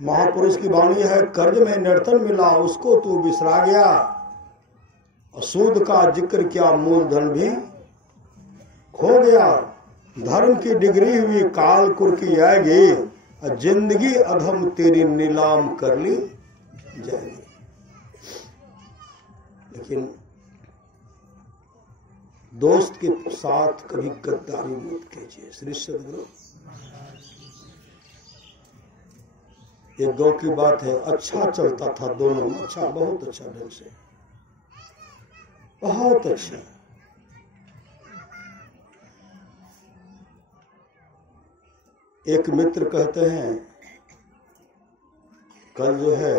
महापुरुष की वाणी है, कर्ज में नर्तन मिला उसको तू बिसरा गया, और सूद का जिक्र किया मूलधन भी खो गया। धर्म की डिग्री हुई काल कुर्की आएगी, और जिंदगी अधम तेरी नीलाम कर ली जाएगी। लेकिन दोस्त के साथ कभी गद्दारी मत कीजिए। श्री सदगुरु एक गौ की बात है, अच्छा चलता था दोनों, अच्छा बहुत अच्छा ढंग से, बहुत अच्छा। एक मित्र कहते हैं कल जो है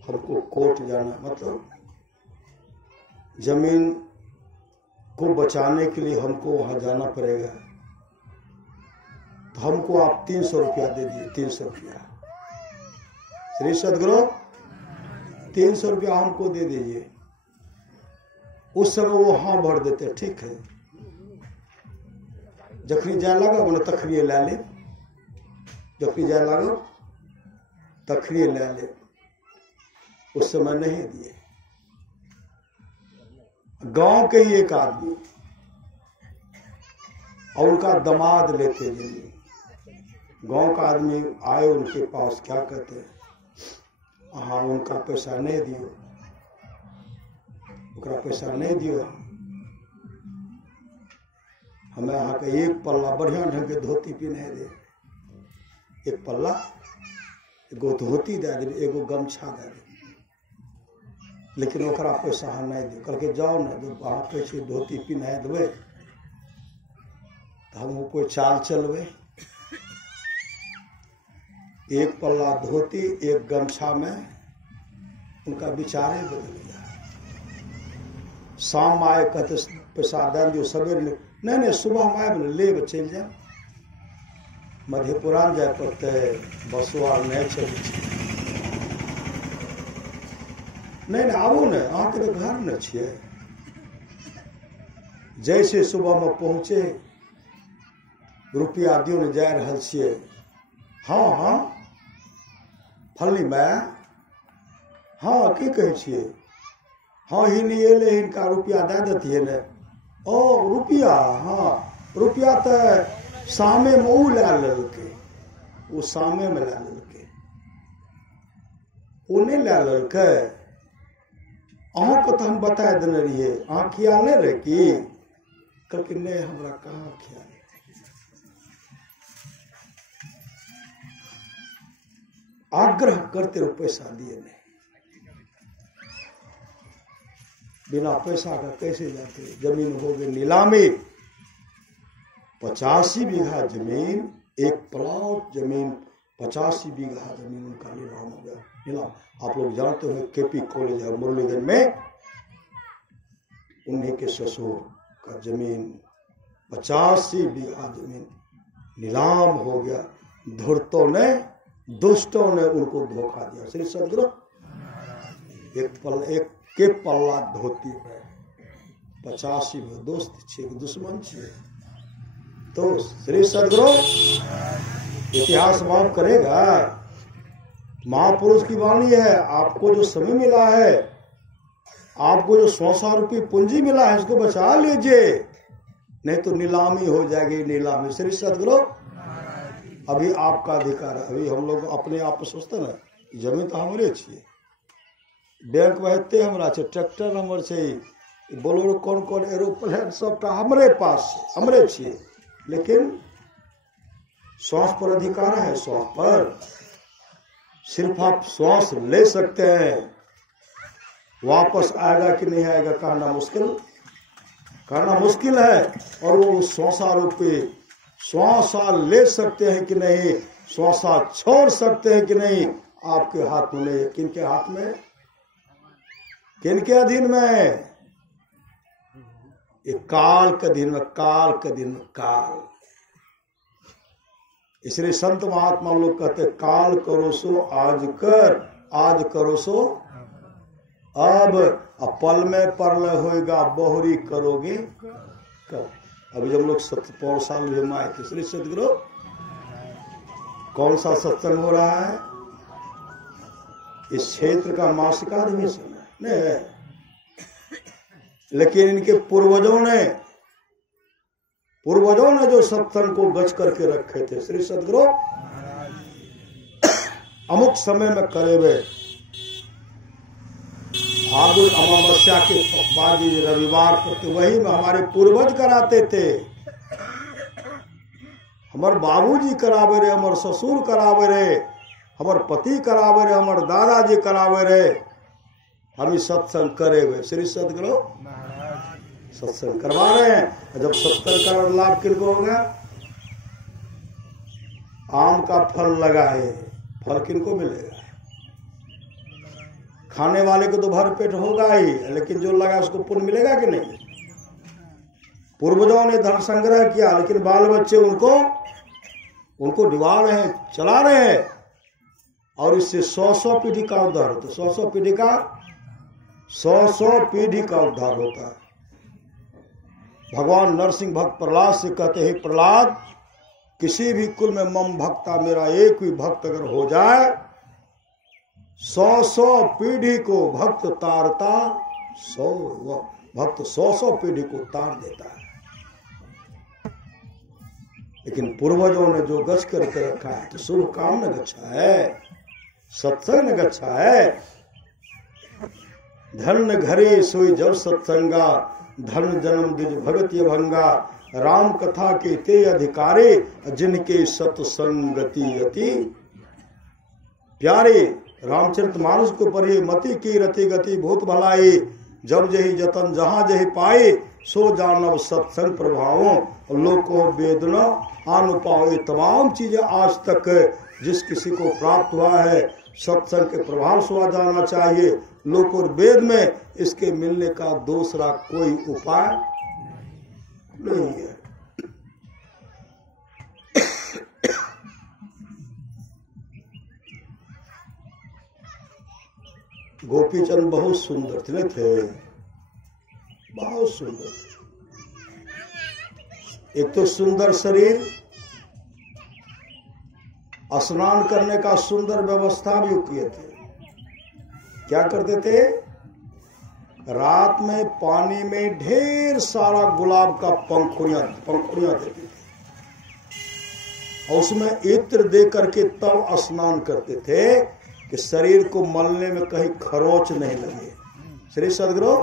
हमको कोर्ट जाना, मतलब जमीन को बचाने के लिए हमको वहां जाना पड़ेगा, तो हमको आप 300 रुपया दे दिए। 300 रुपया श्री सदगुरु 300 रुपया हमको दे दीजिए। उस समय वो हाँ भर देते, ठीक है, जखनी जाए लगा उन्हें तखरिए ला ले, जखनी जाए लगा तखरिए ला ले। उस समय नहीं दिए। गांव के ही एक आदमी और उनका दामाद लेते जमीन, गांव का आदमी आए उनके पास, क्या कहते हैं, हाँ उनका पैसा नहीं दियो, उनका पैसा नहीं दियो, हमें यहाँ का एक पल्ला बढ़िया ढंग के धोती पहने दे, एक पल्ला एगो धोती दे दे, एगो गमछा दे दे, लेकिन ओकरा पैसा हाँ नहीं दे। कल के जाओ ना जो वहाँ पैसे धोती पहना देवे तो हम कोई चाल चलवे। एक पल्ला धोती एक गमछा में उनका विचारे बदल गया। शाम आए कहते पैसा दे दियो, सवेरे नहीं सुबह में आए बोले ले चल जाए, मधेपुरान जाए पड़ते बसुआ नहीं चल, नहीं आबू ने अहाँके तो घर न छियै। जैसे सुबह में पहुंचे, रुपया दियो ने जा रहल छियै, हाँ हाँ फलनी में, हाँ की कहे छियै, हाँ ही नहीं एले हिनका रुपया दे देतिए ने। ओ रुपया, हाँ रुपया तो शामे में ऊ ला लेलकै, वो शामे में ला लेलकै, वो नहीं ला लेलकै, अहों को तो हम बता देने रहिए, अहाँ ख्याल नहीं रहे कि कहलकै नहीं हमरा कहाँ ख्याल। आग्रह करते रहो, पैसा दिए नहीं, बिना पैसा का कैसे जाते। जमीन हो गई नीलामी, 85 बीघा जमीन, एक प्लॉट जमीन 85 बीघा जमीन उनका नीलाम हो गया। नीलाम आप लोग जानते हो, केपी कॉलेज है मुरलीगंज में, उन्हीं के ससुर का जमीन 85 बीघा जमीन नीलाम हो गया। धूर्तों ने, दुष्टों ने उनको धोखा दिया। श्री सदगुरु एक के पल्ला धोती है 85 में, दोस्त छे दुश्मन छे। तो श्री सदगुरु इतिहास माफ करेगा। महापुरुष की वाणी है, आपको जो समय मिला है, आपको जो 100 रुपये पूंजी मिला है, उसको बचा लीजिए, नहीं तो नीलामी हो जाएगी। नीलामी श्री सदगुरु अभी आपका अधिकार है। अभी हम लोग अपने आप सोचते ना, जमीन तो हमारे छिए, बैंक में एते हमरा छे, ट्रैक्टर हमर छे, बोलेरो कौन कौन एरोप्लेन सबटा हमरे पास, हमरे छिए, लेकिन श्वास पर अधिकार है। श्वास पर सिर्फ आप श्वास ले सकते हैं, वापस आएगा कि नहीं आएगा कहना मुश्किल है। और वो 100 रुपये श्वासा ले सकते हैं कि नहीं, श्वासा छोड़ सकते हैं कि नहीं, आपके हाथ में नहीं। किनके हाथ में, किनके अधीन में? ये काल के दिन में, काल के दिन में, काल। इसलिए संत महात्मा लोग कहते काल करो सो आज कर, आज करो सो अब पल में परल होएगा, बहुरी करोगे कब। अभी जब लोग 70 साल में आए थे, श्री सदगुरु कौन सा सत्संग हो रहा है? इस क्षेत्र का मासिक अधिवेशन है, लेकिन इनके पूर्वजों ने जो सत्संग को गच करके रखे थे, श्री सदगुरु अमुक समय में करे हुए फागुन अमावस्या के बाद रविवार को वही में हमारे पूर्वज कराते थे। हमारे बाबूजी करावे रहे, हमारे ससुर करावे रहे, हमारे पति करावे रहे, हमारे दादाजी करावे रहे। हम ही सत्संग करे हुए श्री सदगुरु सत्संग करवा रहे हैं। जब सत्संग का लाभ किनको होगा? आम का फल लगाए, फल किनको मिलेगा? खाने वाले को तो भर पेट होगा ही, लेकिन जो लगा उसको पुण्य मिलेगा कि नहीं? पूर्वजों ने धन संग्रह किया, लेकिन बाल बच्चे उनको निभा रहे हैं, चला रहे हैं, और इससे 100 पीढ़ी का उद्धार होता है। 100 पीढ़ी का 100 पीढ़ी का उद्धार होता है। भगवान नरसिंह भक्त प्रहलाद से कहते हैं, प्रहलाद किसी भी कुल में मम भक्ता, मेरा एक भी भक्त अगर हो जाए 100 पीढ़ी को भक्त तारता, 100 भक्त 100 पीढ़ी को तार देता है। लेकिन पूर्वजों ने जो गच करके रखा है तो शुभ काम न गच्छा है, सत्संग न गच्छा है। धन घरे सोई जब सत्संगा, धन जन्म द्विज भगति भंगा। राम कथा के ते अधिकारे, जिनके सत्संगति अति प्यारे। रामचरितमानस को पढ़िए, मति की रति गति बहुत भलाई। जब जही जतन जहां जही पाए, सो जानव सत्संग प्रभावों। लोको वेदना अनुपाओ। ये तमाम चीजें आज तक जिस किसी को प्राप्त हुआ है, सत्संग के प्रभाव से आ जाना चाहिए। लोक और वेद में इसके मिलने का दूसरा कोई उपाय नहीं है। गोपीचंद बहुत सुंदर थे, बहुत सुंदर थे। एक तो सुंदर शरीर, स्नान करने का सुंदर व्यवस्था भी किए थे। क्या करते थे? रात में पानी में ढेर सारा गुलाब का पंखुड़ियां देते थे, और उसमें इत्र दे करके तब स्नान करते थे कि शरीर को मलने में कहीं खरोच नहीं लगे। श्री सदगुरु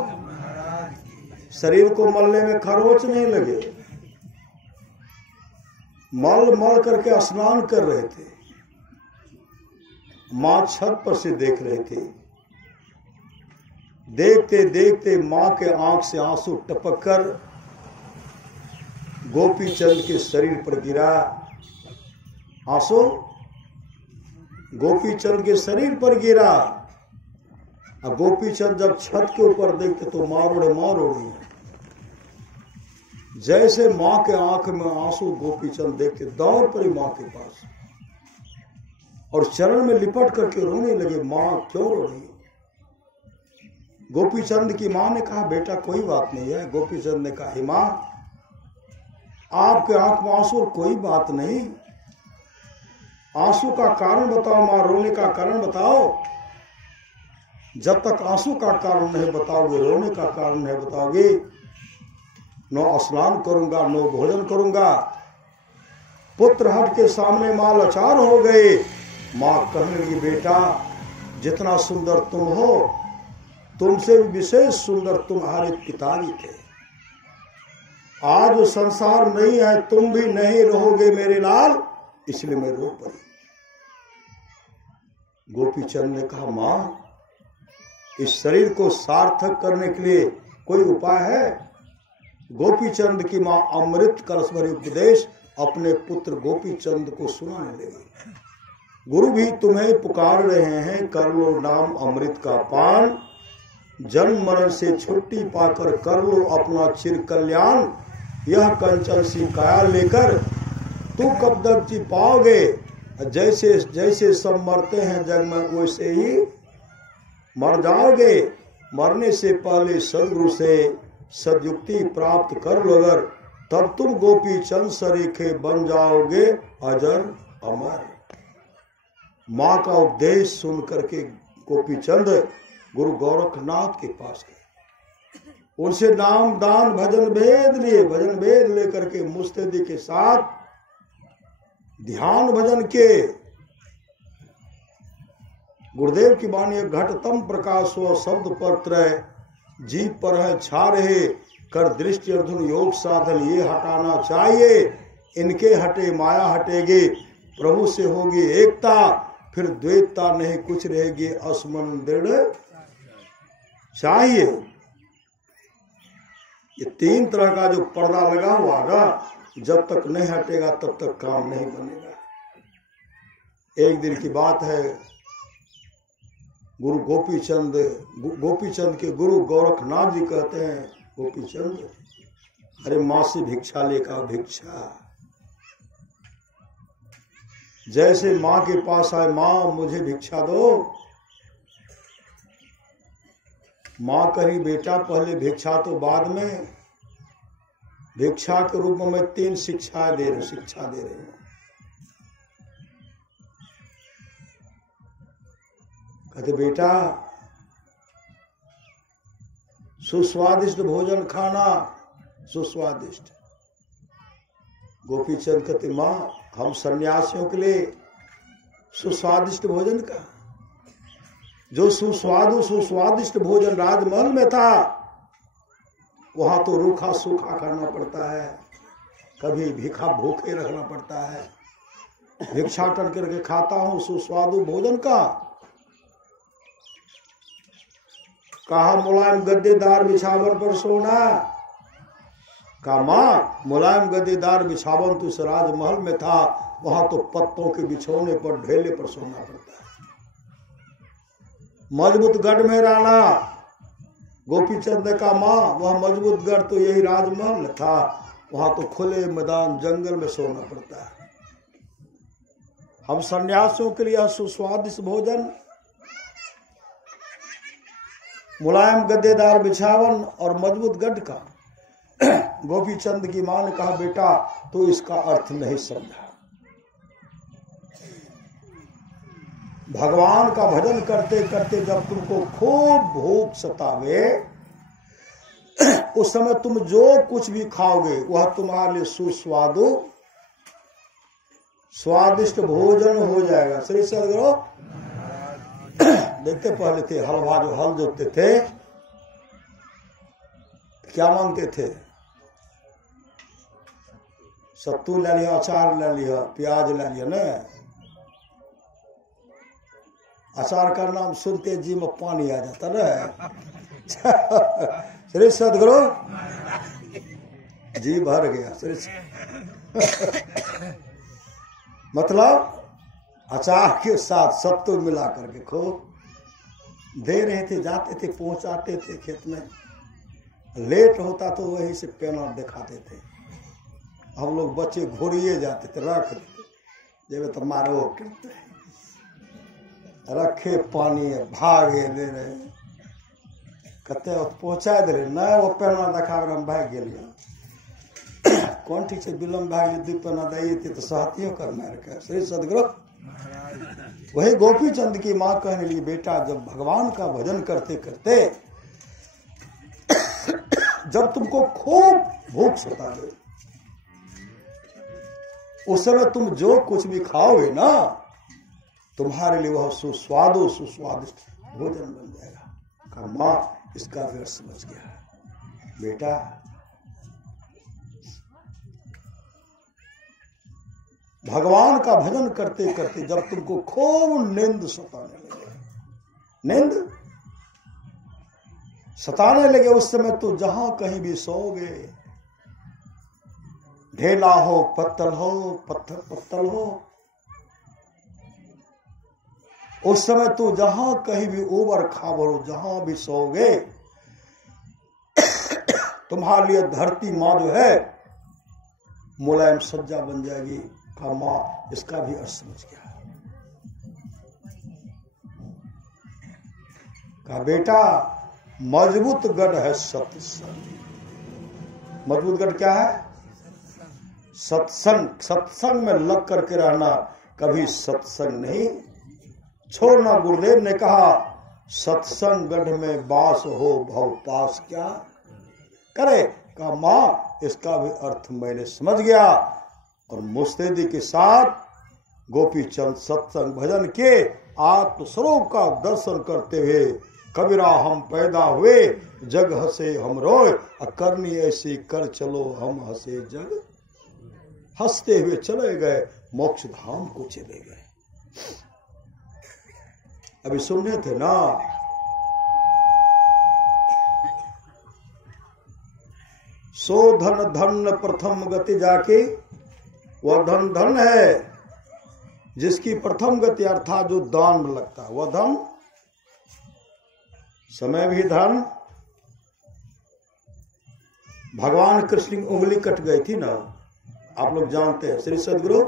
शरीर को मलने में खरोच नहीं लगे। मल करके स्नान कर रहे थे। मां छत पर से देख रहे थे। देखते देखते मां के आंख से आंसू टपक कर गोपीचंद के शरीर पर गिरा। आंसू गोपीचंद के शरीर पर गिरा। और गोपीचंद जब छत के ऊपर देखते तो मां रोड़ी। जैसे मां के आंख में आंसू गोपीचंद देखते दौड़ पड़े मां के पास और चरण में लिपट करके रोने लगे। मां क्यों रो रही? गोपीचंद की मां ने कहा, बेटा कोई बात नहीं है। गोपीचंद ने कहा, मां आपके आंख में आंसू कोई बात नहीं, आंसू का कारण बताओ। मां रोने का कारण बताओ। जब तक आंसू का कारण नहीं बताओगे, रोने का कारण नहीं बताओगे, नो स्नान करूंगा, नो भोजन करूंगा। पुत्र हट के सामने मां लाचार हो गए। मां कहने लगी, बेटा जितना सुंदर तुम हो, तुमसे भी विशेष सुंदर तुम्हारे पिता भी थे। आज संसार नहीं है, तुम भी नहीं रहोगे मेरे लाल, इसलिए मैं रो पड़ी। गोपीचंद ने कहा, मां इस शरीर को सार्थक करने के लिए कोई उपाय है? गोपीचंद की मां अमृत कलश भरे उपदेश अपने पुत्र गोपीचंद को सुनाने लगी। गुरु भी तुम्हें पुकार रहे हैं, कर लो नाम अमृत का पान। जन्म मरण से छुट्टी पाकर कर लो अपना चिर कल्याण। यह कंचन सी काया लेकर तू कब तक जी पाओगे। जैसे जैसे सब मरते हैं जग में, वैसे ही मर जाओगे। मरने से पहले सदगुरु से सदयुक्ति प्राप्त कर लो, अगर तब तुम गोपीचंद सरीखे बन जाओगे अजर अमर। माँ का उपदेश सुन करके गोपीचंद गुरु गोरखनाथ के पास गए। उनसे नाम दान भजन भेद लिए, भजन भेद लेकर के मुस्तैदी के साथ ध्यान भजन के। गुरुदेव की वाणी घटतम प्रकाश हो शब्द पर त्रय, जीव पर है छा रहे कर दृष्टि अर्जुन योग साधन, ये हटाना चाहिए इनके हटे माया हटेगी, प्रभु से होगी एकता फिर द्वैतता नहीं कुछ रहेगी, अस्मरण दृढ़ चाहिए। ये तीन तरह का जो पर्दा लगा हुआ ना, जब तक नहीं हटेगा तब तक काम नहीं बनेगा। एक दिन की बात है, गुरु गोपीचंद के गुरु गोरखनाथ जी कहते हैं, गोपीचंद अरे माँ से भिक्षा लेकर भिक्षा। जैसे माँ के पास आए, माँ मुझे भिक्षा दो, माँ कही बेटा पहले भिक्षा तो बाद में, भिक्षा के रूप में मैं 3 शिक्षा दे रही हूँ। कहते बेटा सुस्वादिष्ट भोजन खाना, सुस्वादिष्ट। गोपीचंद कहते माँ हम सन्यासियों के लिए सुस्वादिष्ट भोजन का, जो सुस्वादिष्ट भोजन राजमहल में था, वहां तो रूखा सूखा खाना पड़ता है, कभी भीखा भूखे रखना पड़ता है, भिक्षाटन करके खाता हूं सुस्वादु भोजन का। कहा मुलायम गद्देदार बिछावन पर सोना, कहा मां मुलायम गद्देदार बिछावन तो उस राजमहल में था, वहां तो पत्तों के बिछौने पर ढेले पर सोना पड़ता है। मजबूत गढ़ में रहना, गोपीचंद का मां वह मजबूत गढ़ तो यही राजमहल था, वहां तो खुले मैदान जंगल में सोना पड़ता है। हम सन्यासियों के लिए सुस्वादिष्ट भोजन, मुलायम गद्देदार बिछावन और मजबूत गढ़ का। गोपीचंद की मां ने कहा बेटा तो इसका अर्थ नहीं समझा। भगवान का भजन करते करते जब तुमको खूब भूख सतावे, उस समय तुम जो कुछ भी खाओगे वह तुम्हारे लिए सुस्वादु स्वादिष्ट भोजन हो जाएगा। श्री सदगुरु देखते पहले थे हलवा, जो हल जोतते थे क्या मांगते थे, सत्तू ले लिया, अचार ले लिया, प्याज ले लिया ना। अचार का नाम सुनते जी में पानी आ जाता ना। श्री सदगुरु जी भर गया। श्री मतलब अचार के साथ सत्तू मिला करके खूब दे रहे थे, जाते थे पहुंचाते थे खेत में। लेट होता तो वहीं से पेना दिखाते थे, हम लोग बच्चे घोड़िए जाते थे, रख देते जब तो मारो रखे पानी भागे दे रहे, कहते पहुंचा दे रहे न, वो पेना देखा हम भाग गया। कौन ठीक से विलम्ब भाग दू पेना दी थी तो सहतियों कर मार के। श्री सदगुरु वही गोपीचंद की मां कहने लगी बेटा जब भगवान का भजन करते करते जब तुमको खूब भूख सतावे, उस समय तुम जो कुछ भी खाओगे ना, तुम्हारे लिए वह सुस्वादिष्ट भोजन बन जाएगा। कहा मां इसका अर्थ समझ गया। बेटा भगवान का भजन करते करते जब तुमको खूब नींद सताने लगे, नींद सताने लगे, उस समय तो जहां कहीं भी सोओगे, ढेला हो पत्थर हो पत्थर हो, उस समय तो जहां कहीं भी ऊबर खाबर हो, जहां भी सोओगे तुम्हारे लिए धरती माँ जो है मुलायम सज्जा बन जाएगी। कहा मां इसका भी अर्थ समझ गया। कहा बेटा मजबूत गढ़ है सत्संग। मजबूत गढ़ क्या है? सत्संग। सत्संग में लग करके रहना, कभी सत्संग नहीं छोड़ना। गुरुदेव ने कहा सत्संग गढ़ में बास हो भव पास क्या करे। कहा माँ इसका भी अर्थ मैंने समझ गया। और मुस्तैदी के साथ गोपी चंद सत्संग भजन के आत्मस्वरूप का दर्शन करते हुए कबीरा हम पैदा हुए जग हंसे हम रोए, करनी ऐसी कर चलो हम हंसे जग। हंसते हुए चले गए मोक्ष धाम को चले गए। अभी सुनने थे ना, सो धन धन प्रथम गति जाके, वह धन धन है जिसकी प्रथम गति अर्थात जो दान में लगता है वह धन। समय भी धन। भगवान कृष्ण की उंगली कट गई थी ना, आप लोग जानते हैं। श्री सदगुरु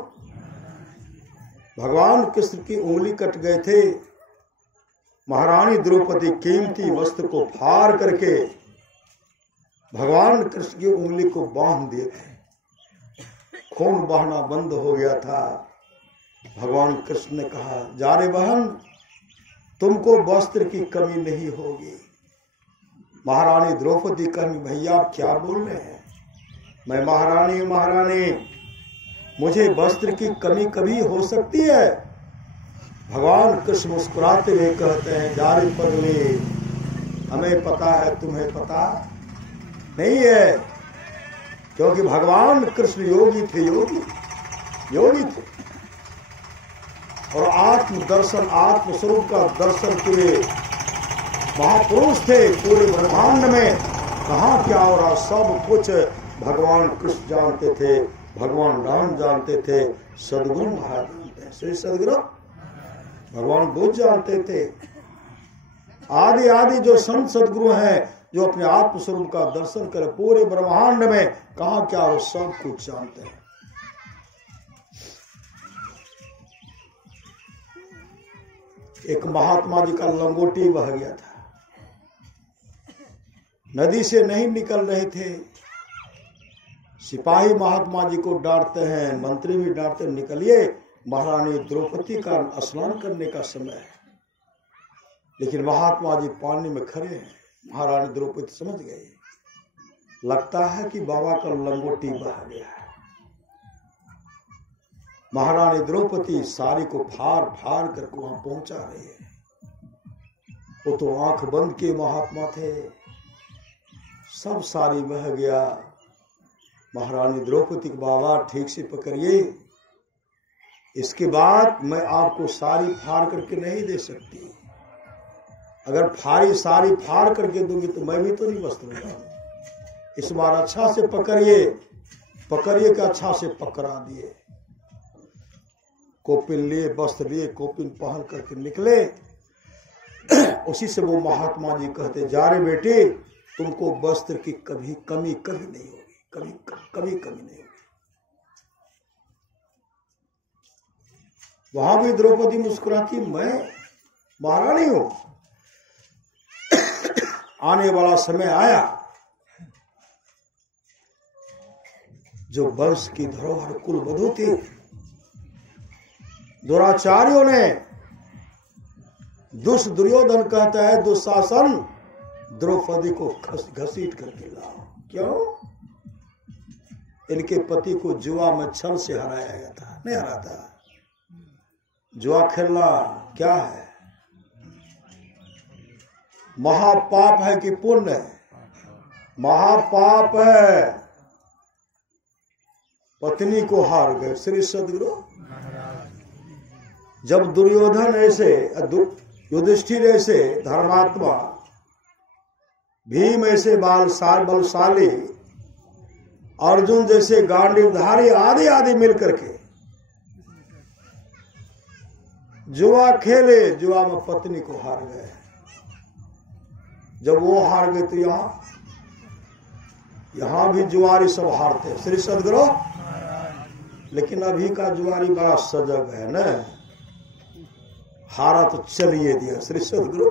भगवान कृष्ण की उंगली कट गए थे। महारानी द्रौपदी कीमती वस्त्र को फाड़ करके भगवान कृष्ण की उंगली को बांध दिए थे। खून बहना बंद हो गया था। भगवान कृष्ण ने कहा जा रे बहन तुमको वस्त्र की कमी नहीं होगी। महारानी द्रौपदी कहनी भैया आप क्या बोल रहे हैं, मैं महारानी हूं। महारानी मुझे वस्त्र की कमी कभी हो सकती है। भगवान कृष्ण मुस्कुराते हुए कहते हैं जा रे पगली हमें पता है तुम्हें पता नहीं है, क्योंकि भगवान कृष्ण योगी थे। योगी थे और आत्म दर्शन आत्म स्वरूप का दर्शन किए महापुरुष थे। पूरे ब्रह्मांड में कहाँ क्या हो रहा सब कुछ भगवान कृष्ण जानते थे, भगवान राम जानते थे, सदगुरु महाराज जानते। श्री सदगुरु भगवान बुद्ध जानते थे। आदि आदि जो संत सदगुरु हैं जो अपने आत्म स्वरूप का दर्शन करे, पूरे ब्रह्मांड में कहाँ क्या हो सब कुछ जानते हैं। एक महात्मा जी का लंगोटी बह गया था, नदी से नहीं निकल रहे थे। सिपाही महात्मा जी को डांटते हैं, मंत्री भी डांटते, निकलिए महारानी द्रौपदी का स्नान करने का समय है। लेकिन महात्मा जी पानी में खड़े हैं। महारानी द्रौपदी समझ गई, लगता है कि बाबा का लंगोटी बह गया है। महारानी द्रौपदी साड़ी को फाड़ फाड़ करके वहां पहुंचा रही है। वो तो आंख बंद के महात्मा थे, सब साड़ी बह गया। महारानी द्रौपदी को बाबा ठीक से पकड़िए, इसके बाद मैं आपको साड़ी फाड़ करके नहीं दे सकती। अगर साड़ी फाड़ करके दूंगी तो मैं भी तो नहीं बच दूंगा। इस बार अच्छा से पकड़िए कि अच्छा से पकड़ा दिए। कोपिन लिए, वस्त्र लिए, कोपिन पहन करके निकले। उसी से वो महात्मा जी कहते जा रे बेटे तुमको वस्त्र की कभी कमी नहीं होगी, कभी कमी नहीं होगी। वहां भी द्रौपदी मुस्कुराती, मैं महारानी हूं। आने वाला समय आया जो वंश की धरोहर कुलवधू थी, दुराचार्यों ने दुर्योधन कहता है दुशासन द्रौपदी को घसीट करके लाओ। क्यों? इनके पति को जुआ में छल से हराया गया था, नहीं हरा था। जुआ खेलना क्या है? महापाप है कि पुण्य है? महापाप है। पत्नी को हार गए श्री सदगुरु। जब दुर्योधन ऐसे, युधिष्ठिर ऐसे धर्मात्मा, भीम ऐसे बलशाली, अर्जुन जैसे गांडीवधारी आदि आदि मिलकर के जुआ खेले, जुआ में पत्नी को हार गए। जब वो हार गए तो यहां भी जुआरी सब हारते श्री सदगुरु। लेकिन अभी का जुआरी बड़ा सजग है न, हारा तो चलिए दिया श्री सदगुरु।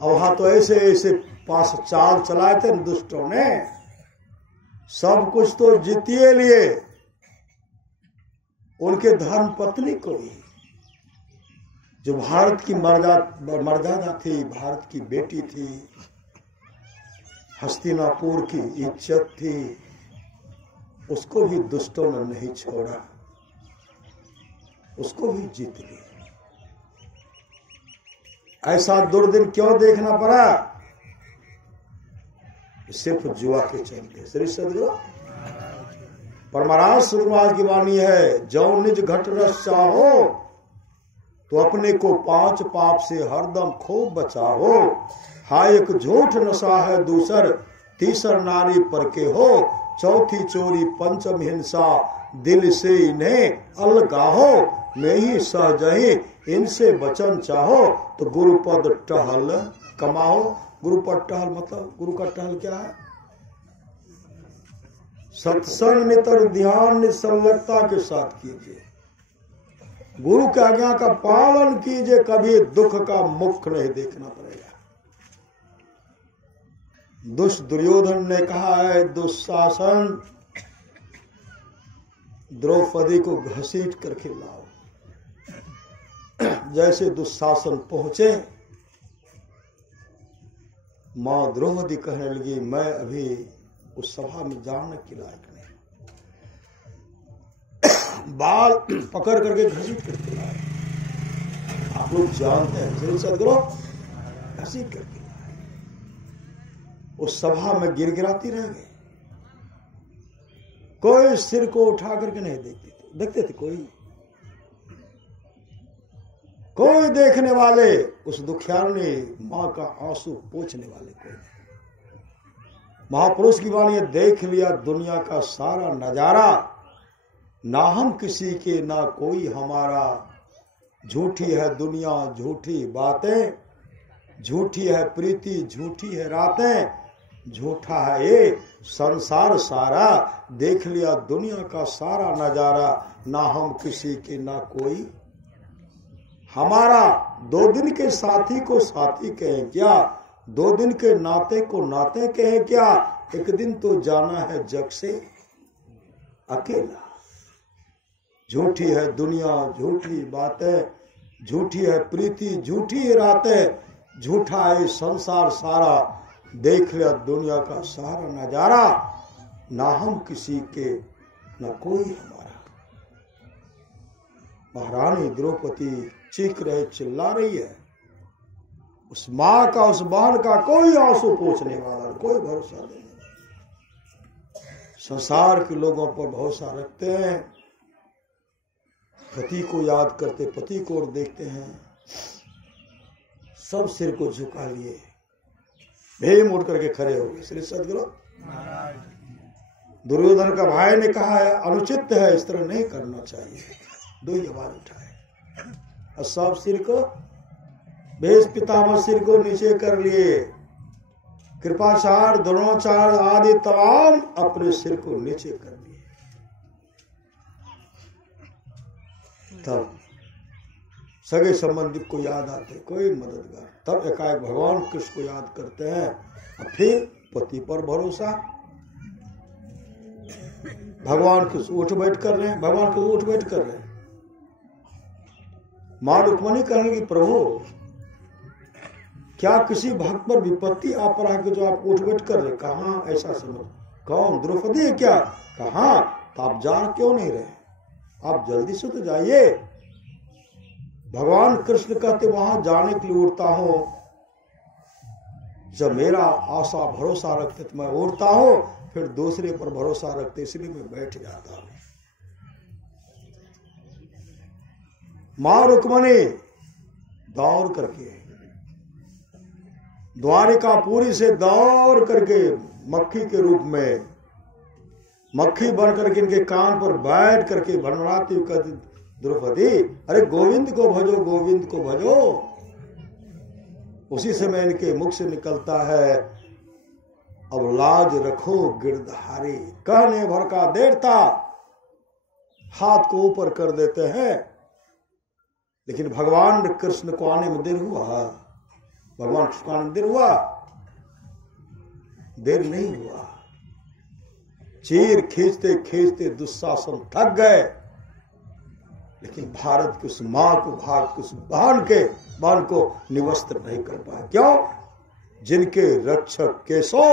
और वहां तो ऐसे ऐसे पास चाल चलाए थे दुष्टों ने, सब कुछ तो जीतिए लिए, उनके धर्म पत्नी को ही जो भारत की मर्यादा थी, भारत की बेटी थी, हस्तिनापुर की इज्जत थी, उसको भी दुष्टों ने नहीं छोड़ा, उसको भी जीत लिया। ऐसा दुर्दिन क्यों देखना पड़ा? सिर्फ जुआ के चलते। श्री सदगुरु परमाराज सुरमाज की वाणी है, जो निज घट रस चाहो तो अपने को 5 पाप से हरदम खूब बचाओ। हाय एक झूठ नशा है दूसर, तीसर नारी पर के हो, चौथी चोरी पंचम हिंसा, दिल से इन्हें अलगाहो। मैं ही सहजही इनसे बचन चाहो, तो गुरुपद टहल कमाओ। गुरुपद टहल मतलब, गुरु का टहल क्या है? सत्संग नितर ध्यान निसंलग्नता के साथ कीजिए, गुरु की आज्ञा का पालन कीजिए, कभी दुख का मुख नहीं देखना पड़ेगा। दुर्योधन ने कहा है, दुशासन द्रौपदी को घसीट करके लाओ। जैसे दुशासन पहुंचे, मां द्रौपदी कहने लगी, मैं अभी उस सभा में जाने के लायक नहीं। बाल पकड़ करके घसीट करके लाए। आप लोग जानते हैं, श्री सदगुरु घसीट करके लाए। उस सभा में गिड़गिड़ाती रह गए। कोई सिर को उठा करके नहीं देखते थे कोई देखने वाले, उस दुखियारनी मां का आंसू पोंछने वाले कोई। महापुरुष की वाणी देख लिया दुनिया का सारा नजारा, ना हम किसी के ना कोई हमारा। झूठी है दुनिया झूठी बातें, झूठी है प्रीति झूठी है रातें, झूठा है ये संसार सारा। देख लिया दुनिया का सारा नजारा, ना हम किसी के ना कोई हमारा। 2 दिन के साथी को साथी कहें क्या, 2 दिन के नाते को नाते कहें क्या। एक दिन तो जाना है जग से अकेला। झूठी है दुनिया झूठी बातें, झूठी है प्रीति झूठी है रातें, झूठा है संसार सारा। देख लिया दुनिया का सारा नजारा, ना हम किसी के ना कोई हमारा। महारानी द्रौपदी चीख रहे, चिल्ला रही है। उस माँ का, उस बहन का कोई आंसू पोंछने वाला, कोई भरोसा नहीं। संसार के लोगों पर भरोसा रखते हैं, पति को याद करते, पति को और देखते हैं, सब सिर को झुका लिए, भेम उठ करके खड़े हो गए। श्री सदगुरु दुर्योधन का भाई ने कहा है, अनुचित है, इस तरह नहीं करना चाहिए। 2 ही आवाज उठाए और सब सिर को, भेष पितामह सिर को नीचे कर लिए। कृपाचार्य द्रोणाचार्य आदि तमाम अपने सिर को नीचे कर लिए। तब सगे संबंधी को याद आते, कोई मददगार। तब एकाएक भगवान कृष्ण को याद करते हैं, और फिर पति पर भरोसा। भगवान कृष्ण उठ बैठ कर रहे हैं, भगवान कृष्ण उठ बैठ कर रहे हैं। मां रुक्मणी कहेंगी, प्रभु क्या किसी भक्त पर विपत्ति आ पड़ा कि जो आप उठ बैठ कर रहे? कहा ऐसा समझ, कौन? द्रौपदी है क्या? कहा तो आप जा क्यों नहीं रहे? आप जल्दी से तो जाइए। भगवान कृष्ण कहते, वहां जाने के लिए उठता हूं, जब मेरा आशा भरोसा रखते तो मैं उठता हूं, फिर दूसरे पर भरोसा रखते इसलिए मैं बैठ जाता हूं। मां रुक्मणी दौड़ करके द्वारिकापुरी से दौड़ करके मक्खी के रूप में, मक्खी बन करके इनके कान पर बैठ करके भनभनाती हुई कहती, द्रौपदी अरे गोविंद को भजो, गोविंद को भजो। उसी समय इनके मुख से निकलता है, अब लाज रखो गिरधारी। कहने भर का देर था, हाथ को ऊपर कर देते हैं, लेकिन भगवान कृष्ण को आने में देर हुआ। भगवान कृष्ण को आने में देर हुआ? देर नहीं हुआ। चीर खींचते खींचते दुशासन थक गए, लेकिन भारत की उस मां को, भारत की उस बहन को निवस्त्र नहीं कर पाए। क्यों? जिनके रक्षक केशो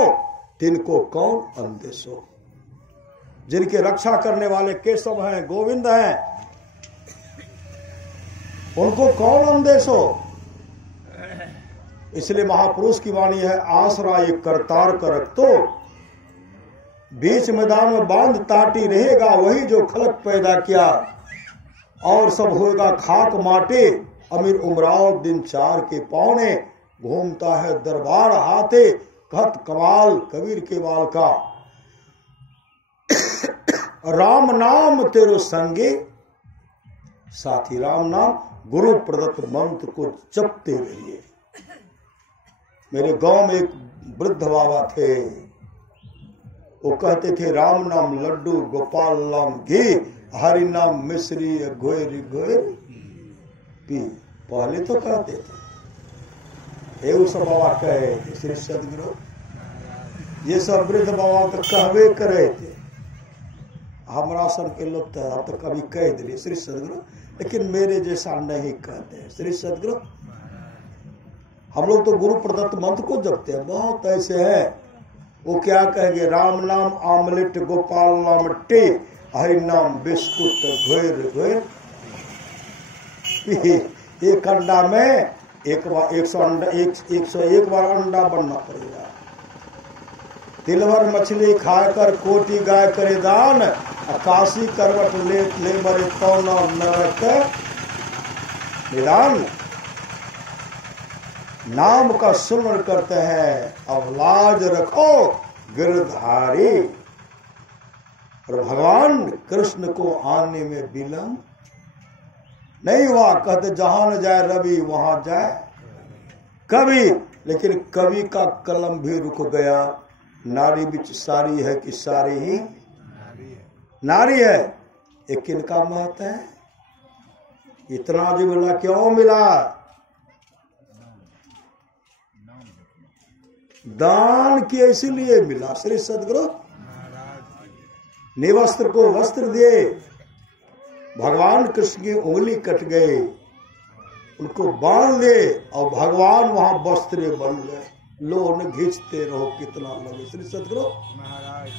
तिनको कौन अंदेशो। जिनके रक्षा करने वाले केशव हैं, गोविंद हैं, उनको कौन अंदेशो। इसलिए महापुरुष की वाणी है, आसरा ये करतार करक तो बीच मैदान में बांध ताटी रहेगा वही जो खलक पैदा किया, और सब होएगा खाक माटे। अमीर उमराव दिन 4 के पौने, घूमता है दरबार हाथे, कहत कमाल कबीर के बाल का। राम नाम तेरो संगे साथी, राम नाम गुरु प्रदत्त मंत्र को जपते रहिए। मेरे गांव में एक वृद्ध बाबा थे, वो कहते थे राम नाम लड्डू, गोपाल नाम घी, हरि नाम मिश्री, घोर घोर पी। पहले तो कहते थे, ये सब बाबा कहे थे श्री सदगुरु, ये सब वृद्ध बाबा तो कहवे करे थे। हमारा सन के लोग तो कभी कह दिए श्री सदगुरु, लेकिन मेरे जैसा नहीं कहते श्री सदगुरु। हम लोग तो गुरु प्रदत्त मंत्र को जपते हैं। बहुत ऐसे हैं, वो क्या कहेंगे, राम नाम आमलेट, गोपाल नाम टी, हरि नाम बिस्कुट, घोर घोर। एक अंडा में 101 बार अंडा बनना पड़ेगा। तिलवर मछली खाकर कोटि गाय करे दान, काशी करवट ले मरे तो नरक निदान। नाम का सुमरण करते हैं, अब लाज रखो गिरधारी। और भगवान कृष्ण को आने में विलंब नहीं हुआ। कहते जहां न जाए रवि वहां जाए कवि, लेकिन कवि का कलम भी रुक गया। नारी बिच सारी है कि सारी ही नारी है। ये किनका महत्व है? इतना जो मिला क्यों मिला? दान किया इसीलिए मिला। श्री सदगुरु निवस्त्र को वस्त्र दिए, भगवान कृष्ण की उंगली कट गए, उनको बांध दे, और भगवान वहां वस्त्र बन गए। लो न घींचते रहो कितना लगे। श्री सदगुरु महाराज।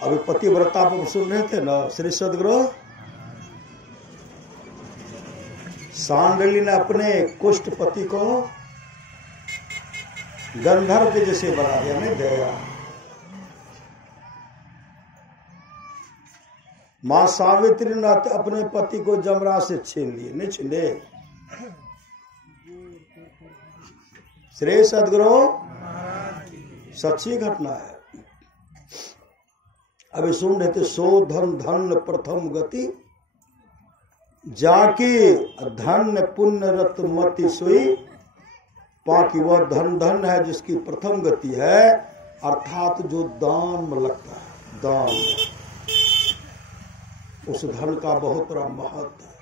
अभी पतिव्रता पर सुन रहे थे ना श्री सदगुरु। सांडली ने अपने कुष्ठ पति को गंधर्व के जैसे बना दिया, नहीं देगा। मां सावित्री ने अपने पति को जमरा से छीन लिए, नहीं छीने। श्री सदगुरु सच्ची घटना है। अभी सुन रहे थे, सो धन धन प्रथम गति, जाकी धन पुण्य रत मति सोई। पाकि वह धन धन है जिसकी प्रथम गति है, अर्थात जो दान में लगता है। दान, उस धन का बहुत बड़ा महत्व है,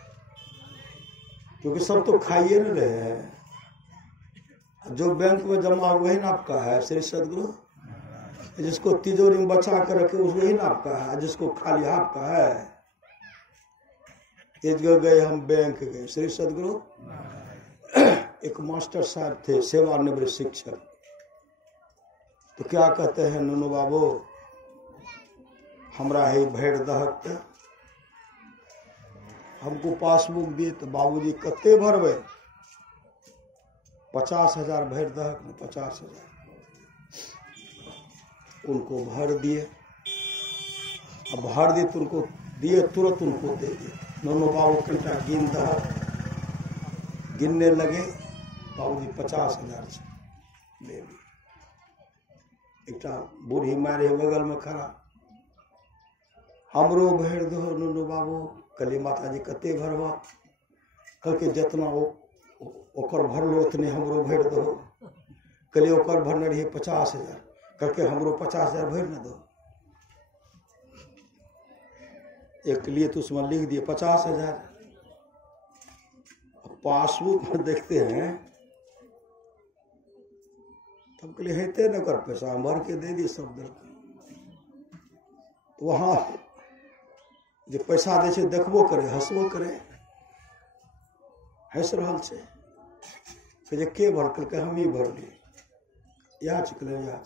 क्योंकि सब तो खाइए न रहे हैं। जो बैंक में जमा वही ना आपका है। श्री सदगुरु जिसको तिजोरी में बचा कर रखे वही ना आपका है, जिसको खाली आपका है। एक जगह गए हम, बैंक गए। श्री सदगुरु एक मास्टर साहब थे, सेवानिवृत्त शिक्षक। तो क्या कहते हैं, नूनू बाबू हमरा है भेड़ दहक, हमको पासबुक दिए। तो बाबूजी कते भरवे? 50,000 भेड़ दहक में 50,000 उनको भर दिए। अब भर दिए तो उनको दिए, तुरंत उनको दे दिए। नूनू बाबू कटा गिनने लगे। बाबूजी 50,000 ले ली। एक बूढ़ी मारे बगल में खड़ा, हमरो भेड़ दो नूनू बाबू। कली माता जी कते भरवा? कल के जितना ओकर भरलो उतने हमरो भेड़ दो। कल ओकर भरने रही 50,000, करके हमरो 50,000 भर न दो। एक लिए तो उसमें लिख दिए 50,000। पासबुक में देखते हैं तब कहलिए हेते न कर पैसा भर के दे दी सब दल। वहां जे पैसा दे छै देखबो करे हंसबो करे, हंस रहल छै जे के भर कहलकै हम ही भरलिए या कहलिए या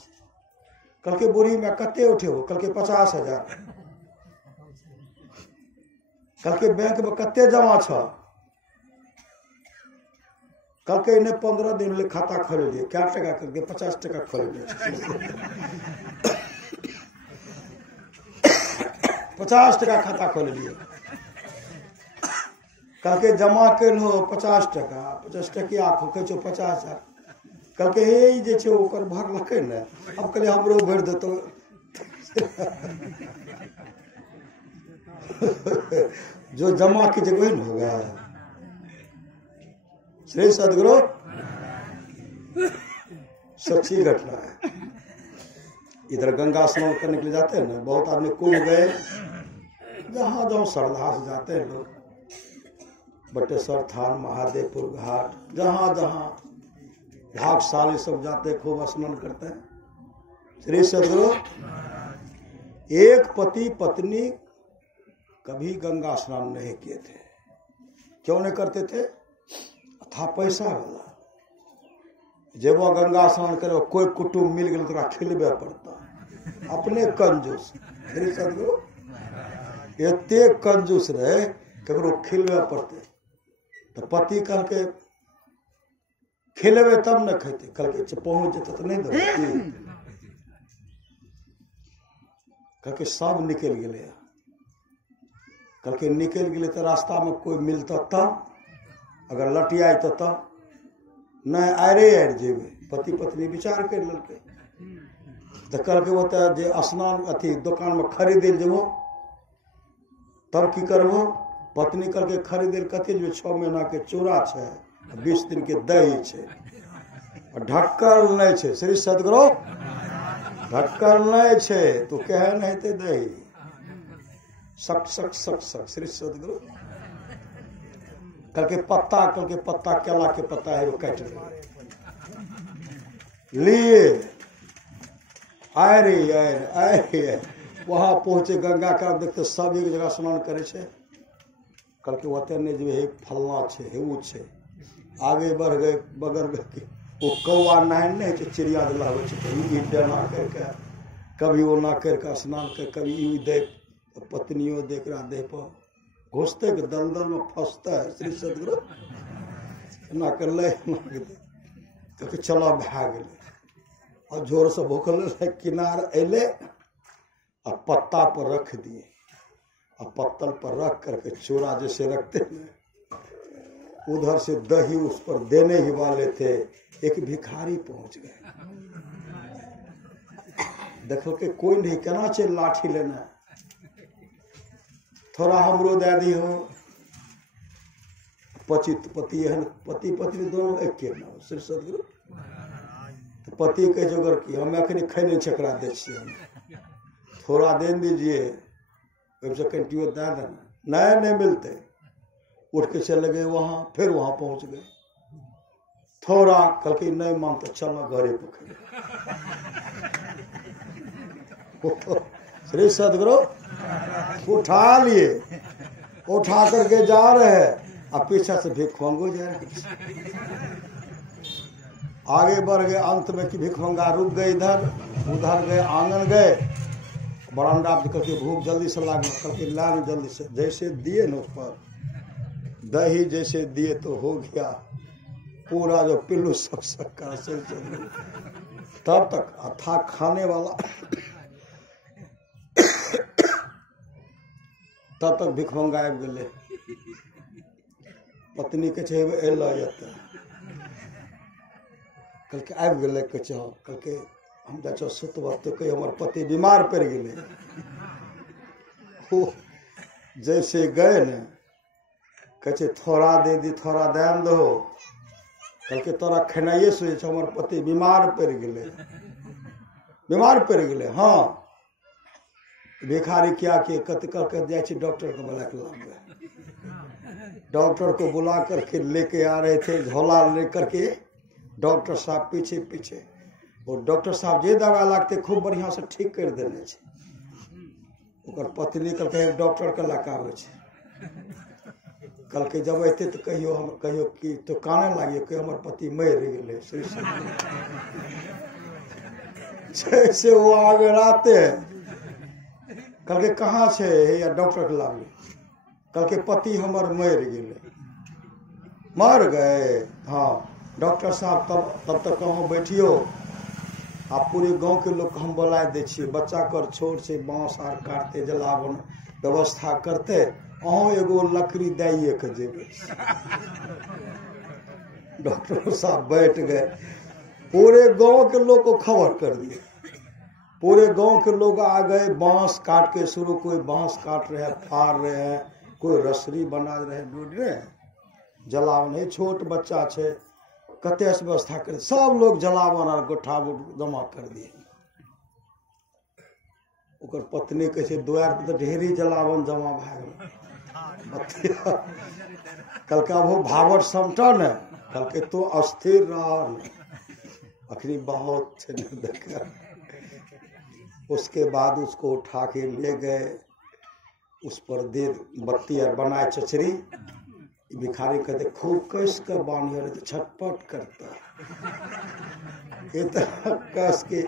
कहलकै बोरी में कते उठेबो कहलकै 50,000। कहलकै बैंक में कते जमा छ कहलकै ने 15 दिन ले खाता खोल लिए। क्या टका कहलकै 50 टका खोल लिए। 50 टका खाता खोल लिए। कहलकै जमा कर लो 50 टका 50 टकिया खोकै छो 50,000। कहलकै हे जे छै ओकर भरलकै ने अब कहलिए हमरो भर देतो। जो जमा कीजिए वही न होगा। श्री सदगुरु सच्ची घटना है। इधर गंगा स्नान करने के लिए जाते हैं ना, बहुत आदमी कुंभ गए, जहां जहां श्रद्धा से जाते हैं लोग, बटेश्वर थान, महादेवपुर घाट, जहां जहां भागशाली सब जाते खूब स्नान करते हैं। श्री सदगुरु एक पति पत्नी कभी गंगा स्नान नहीं किए थे। क्यों नहीं करते थे? था पैसा वाला। जब वो गंगा स्नान करे कोई कुटुंब मिल गए तो खिलबे पड़ता। अपने कंजूस श्री सदगुरु एते कंजूस रहे ककरो खिलबे पड़ते। तो पति कह के खिलेबे तब न खेते, कल के पहुंच जेते तो नहीं देते। कल के सब निकल गए। कल के निकल गए तो रास्ता में कोई मिलता तब, अगर लटिया तो तब नहीं आरे आर जेबे। पति पत्नी विचार कर ललके तो कल के वो जे स्नान अथी दुकान में खरीदे जेबो तब की करबो। पत्नी करके खरीदे कथी जो 6 महीना के चूड़ा छै, 20 दिन के दही छै, ढक्कन नहीं छै। श्री सदगुरु ढक्कन नहीं छै तो केहन हेते दही सक सक सक सक। श्री सदगुरु कल के पत्ता केला के पत्ता है वो काट लिए आए वहां पहुंचे। गंगा का देखते सब एक जगह स्नान करे छे। कल के ओते ने जे फलना छे हेउ छे। आगे बढ़ गए बगल गए वो कौआ नहाय नहीं छे, चिड़िया लावे छे। कभी डना करके कभी वो ना करके स्नान कर, कभी यू देख पत्नियों देख रहा देह पर घुसते के दलदल में फंसता है। श्री सदगुरु ना कर ले तो चला भाग गए और जोर से भूखल किनार अले और पत्ता पर रख दिए और पत्तल पर रख करके चूड़ा जैसे रखते हैं, उधर से दही उस पर देने ही वाले थे। एक भिखारी पहुंच गए। देखो कि कोई नहीं, कहना चाहिए लाठी लेना, थोड़ा हमरो दे दी हो। पति पत्नी दोनों एक के नाम। श्री सदगुरु तो पति कहे जोगर की हम अखनी खैने चकरा दे छियै, थोड़ा दे दीजिए, वैसे कंटिन्यू दे देना। नहीं मिलते। उठ के चले गए वहां, फिर वहां पहुंच गए। थोड़ा कल के नहीं मानते, चलो घरे पकड़े। श्री सदगुरु उठा लिए, उठा करके जा रहे हैं और पीछे से भिखमंगो जा रहे। आगे बढ़ गए, अंत में कि भिखमंगा रुक गए। उधर गए, आंगन गए, बरामदा करके भूख जल्दी से लाग करके लान जल्दी से जैसे दिए न उस पर दही जैसे दिए तो हो गया पूरा जो पिल्लू सब का। तब तक था खाने वाला। तब तक भिखमंगा आबि गेले। पत्नी के छे एला जते कल के आबि गेले के छ कल के हम जा सुतब तो कही हमार पति बीमार पड़ गेले। जैसे गए न कहे थोड़ा दे दी, थोड़ा दैन दो। कल के तोरा खेनाइए से हमार पति बीमार पड़ गेले, बीमार पड़ गेले। हाँ भिखारी क्या किए कत करके जाए डॉक्टर को बुला के लाए। डॉक्टर को बुला करके लेके आ रहे थे, झोला लेकर के डॉक्टर साहब पीछे पीछे। और डॉक्टर साहब जे दवा लागते खूब बढ़िया से ठीक कर देने छे। ओकर पत्नी कहलकै डॉक्टर के लड़का आबै छे, कहलकै जब अयते तो कहियो हम कहियो कि तो काने लागियो कि हमर पति मर गेलै। जैसे वो आगे राते कहलकै कहाँ छे या डॉक्टर के लागे, कहलकै पति हमर मर गेलै। मर गए? हाँ। डॉक्टर साहब तब तक कहाँ बैठियो, आ पूरे गांव के लोग हम बोला दे छिए, बच्चा कर छोट से बाँस आर काटते जलावन व्यवस्था करते, अहों एगो लकड़ी दाइए के जेबे। डॉक्टर साहब बैठ गए, पूरे गांव के लोग को खबर कर दिए। पूरे गांव के लोग आ गए, बांस काट के शुरू, कोई बांस काट रहे हैं, फाड़ रहे हैं, कोई रसरी बना रहे हैं, ढूंढ रहे हैं। जलावन है, छोट बच्चा छे, कते से व्यवस्था कर, सब लोग जलावन और गोठा जमा कर दिए। ओकर पत्नी कहे द्वार पर तो ढेरी जलावन जमा भए गेल। कहलकै अब वो भावट समटा न, कहलकै तो अस्थिर रह, अखनी बहुत देखे। उसके बाद उसको उठा के ले गए, उस पर दे बत्ती और बनाए चचरी। भिखारी कहते खूब कस कर बांधिए रहे तो छटपट करता, इतना कस के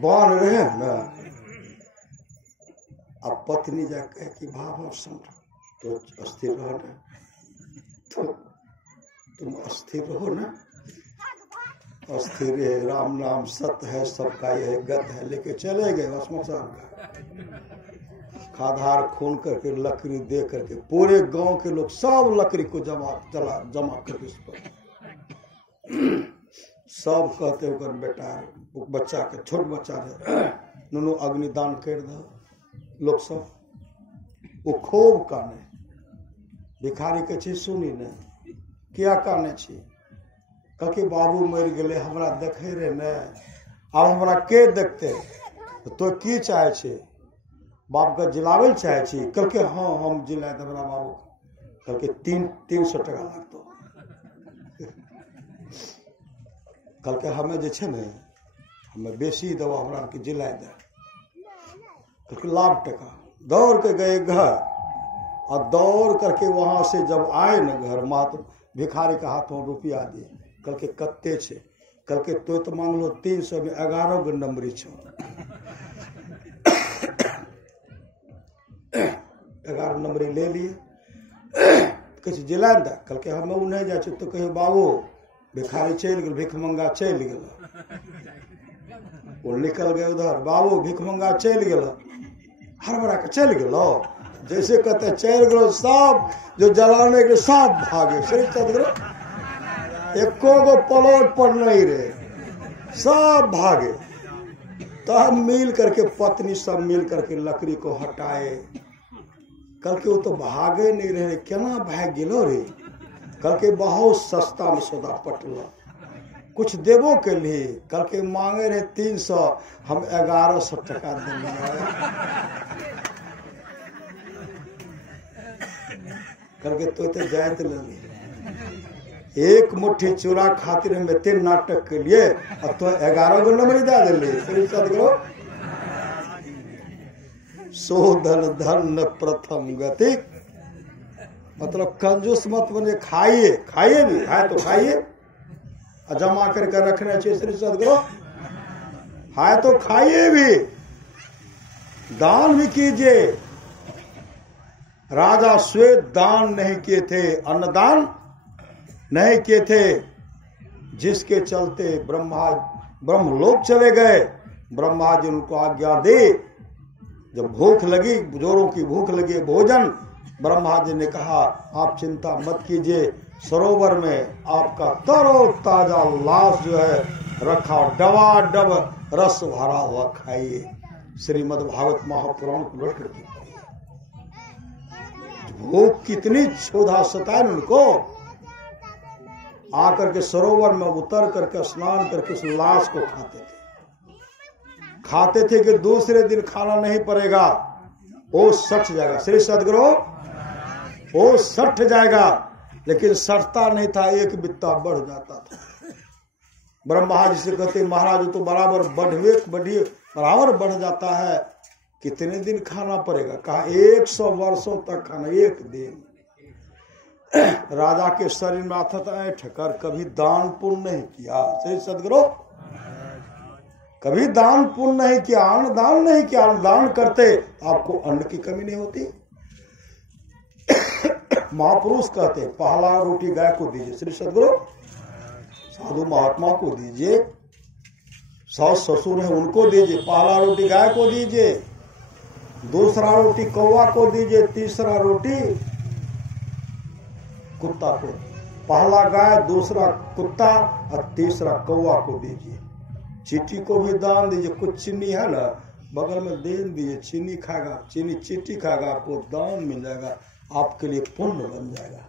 बांध रहे हैं ना। अब पत्नी जा कहे कि भाव तो अस्थिर रहो ना, तो तुम अस्थिर रहो ना। अस्थिर है, राम नाम सत्य है, सबका यह गत है, लेके चले गए श्मशान का। खाधार खून करके लकड़ी दे करके पूरे गांव के लोग सब लकड़ी को जमा करके उस पर सब कहते होकर बेटा बच्चा के छोट बच्चा रहे नुनू अग्निदान कर दो। लोग सब वो खूब काने। भिखारी के छी सुनी ने क्या काने छी, कहके बाबू मर गए हमरा देखे रहे ने, अब हमरा के देखते, तो की चाहे छे बाप का जिलावे चाहे छी। कहके हाँ हम जिला देवरा बाबू, कहके 300 टका लागतो। कहके हमें जे छे ने हमें बेसी दवा हमरा के जिला दे, कहके लाख टका। दौड़ के गए घर, और दौड़ करके वहां से जब आए न घर, मात भिखारी के हाथों रुपया दिए। कहके कत्ते छे, कहके तो मांग लो 300 में 11 गो नंबरी छो। 11 नंबरी ले लिए। कहे जिला दे, कहके हम नहीं जाए तो कहे बाबू भिखारी चल गए, भिख मंगा चल गए। वो निकल गए उधर, बाबू भिख मंगा चल गए, हड़बड़ा के चल गलो। जैसे कहते चल गलो, सब जो जलाने के सब भागे। सिर्फ चल एको गो पलट पर नहीं रहे, सब भागे। तब मिल करके पत्नी सब मिल करके लकड़ी को हटाए। कल के वो तो भागे नहीं रहे, केना भाग गेलो रे। कल के बहुत सस्ता में सौदा पटला, कुछ देवो के लिए। कल के मांगे रहे 300, हम 1100 टका देंगे। कल के तो जायत लगे, एक मुट्ठी चूरा खातिर हम इतने नाटक के लिए, अब तो 11 गो नंबर दे दिले। शोधन धन प्रथम गति, मतलब कंजूस मत बने। खाइए, खाइए भी, खाए तो खाइए, जमा करके रखना चाहिए। श्री सदगुरु खाए तो खाइए भी, दान भी कीजिए। राजा श्वेत दान नहीं किए थे, अन्नदान नहीं किए थे, जिसके चलते ब्रह्मलोक चले गए। ब्रह्मा जी उनको आज्ञा दे, जब भूख लगी, जोरों की भूख लगी भोजन, ब्रह्मा जी ने कहा आप चिंता मत कीजिए, सरोवर में आपका तरो ताजा लाश जो है रखा, डबाडब रस भरा हुआ खाइए। श्रीमद् भागवत महापुराण को लौट करके भूख कितनी क्षुधा सताए उनको, आकर के सरोवर में उतर करके स्नान करके उस लाश को खाते थे कि दूसरे दिन खाना नहीं पड़ेगा, वो सट जाएगा। श्री सदगुरु वो सट जाएगा, लेकिन सटता नहीं था, एक बित्ता बढ़ जाता था। ब्रह्मा जी से कहते महाराज तो बराबर बराबर बढ़ जाता है, कितने दिन खाना पड़ेगा? कहा 100 वर्षों तक खाना, एक दिन। राजा के शरीर में आता था ठकर, कभी दान पुण्य नहीं किया। श्री सदगुरु कभी दान पुण्य नहीं किया, अन्न दान नहीं किया। अन्न दान करते तो आपको अन्न की कमी नहीं होती। महापुरुष कहते पहला रोटी गाय को दीजिए, श्री सदगुरु साधु महात्मा को दीजिए, सास ससुर है उनको दीजिए, पहला रोटी गाय को दीजिए, दूसरा रोटी कौवा को दीजिए, तीसरा रोटी कुत्ता को। पहला गाय, दूसरा कुत्ता और तीसरा कौवा को दीजिए। चींटी को भी दान दीजिए, कुछ चीनी है ना बगल में दे दीजिए, चीनी खाएगा, चीनी चींटी खाएगा, आपको दान मिल जाएगा, आपके लिए पुण्य बन जाएगा।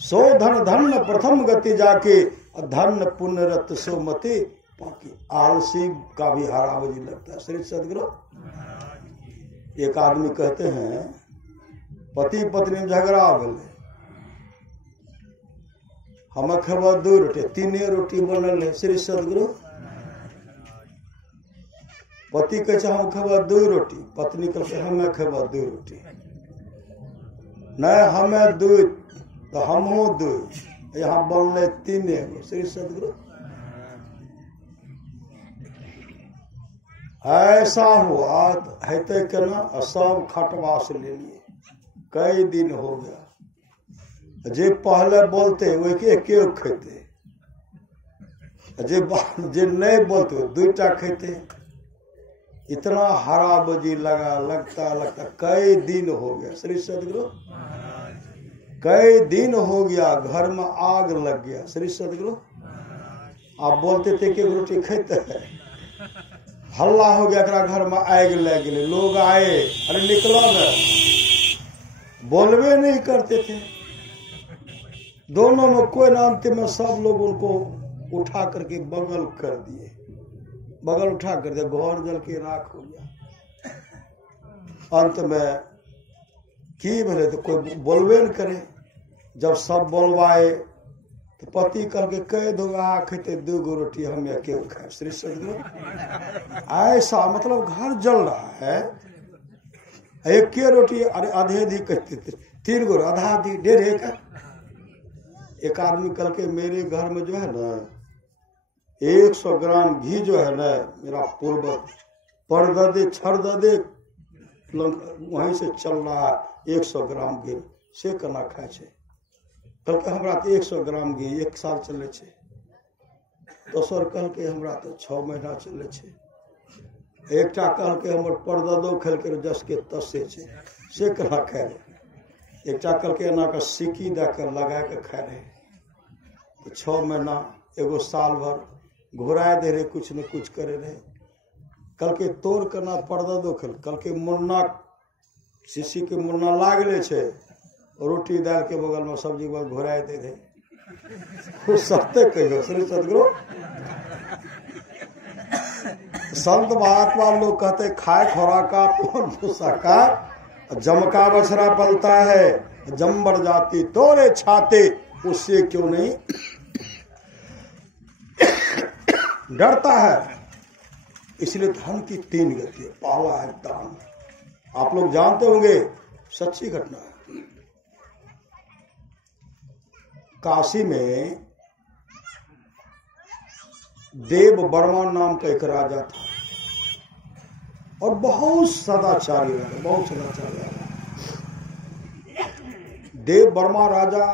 सो धन धन प्रथम गति जाके, धन पुण्य रत सो मति बाकी। आलसी का भी हरावजी लगता है। श्री सदगुरु एक आदमी कहते हैं पति पत्नी में झगड़ा बोले, हम खेबा 2 रोटी, 3 रोटी बनल है। श्री सदगुरु पति कहे हम खेबा 2 रोटी, पत्नी कहे हमें खेबा 2 रोटी, नहीं हमें 2 तो हमो 2, यहाँ बनले 3। श्री सदगुरु ऐसा हुआ है केना, सब खटवा से ले लिए, कई दिन हो गया। जे पहले बोलते वो एक खेते, जे नहीं बोलते 2टा खेते। इतना हराबजी लगता कई दिन हो गया। श्री सदगुरु कई दिन हो गया, घर में आग लग गया। श्री सदगुरु आप बोलते थे कि रोटी खेते हैं, हल्ला हो गया, घर में आग लग गई, लोग आए, अरे निकलो न, बोलवे नहीं करते थे। दोनों में कोई ना, अंतिम में सब लोग उनको उठा करके बगल कर दिए, बगल उठा कर दिया, घर जल के राख हो गया। अंत में की बोले तो कोई बोलवे न करे। जब सब बोलवाए तो पति करके कह दो खेते 2 रोटी हम अकेले खाए। श्री सदगुरु ऐसा मतलब घर जल रहा है, 1 रोटी, अरे आधे कहते थे, 3 गो आधा आधी 1.5 का। एक आदमी कल के मेरे घर में जो है ना 100 ग्राम घी जो है ना, मेरा पूर्व परददे छरददे वहीं से चल रहा है। 100 ग्राम घी से केना खाए छे। कल के हमरा 100 ग्राम घी 1 साल चले छे, दोसर कल के हमरा तो 6 महीना चले छे। एकटा कल के हमर परददो खेल के जस के तसे छे, से केना खाए। एकटा कल के एना के सिक्की दे के लगा के खाए रहे, तो 6 महीना 1 साल भर घुराए दे रहे, कुछ न कुछ करे रहे। कल के तोड़ के ना परददो खेल, कल के मुन्ना शीशी के मुन्ना लागले छे, रोटी दाल के बगल में सब्जी के बाद घुराए दे रहे। सत्य कहियो। श्री सदगुरु संत महात्मा लोग कहते खाए खोराका भूसा का, जमका बछड़ा पलता है, जम्बर जाती तोरे छाते, उससे क्यों नहीं डरता है। इसलिए धन की 3 गति है। पहला है दान, आप लोग जानते होंगे, सच्ची घटना है। काशी में देव वर्मा नाम का एक राजा था और बहुत सदाचारी रहा, बहुत सदाचारी रहा। देव वर्मा राजा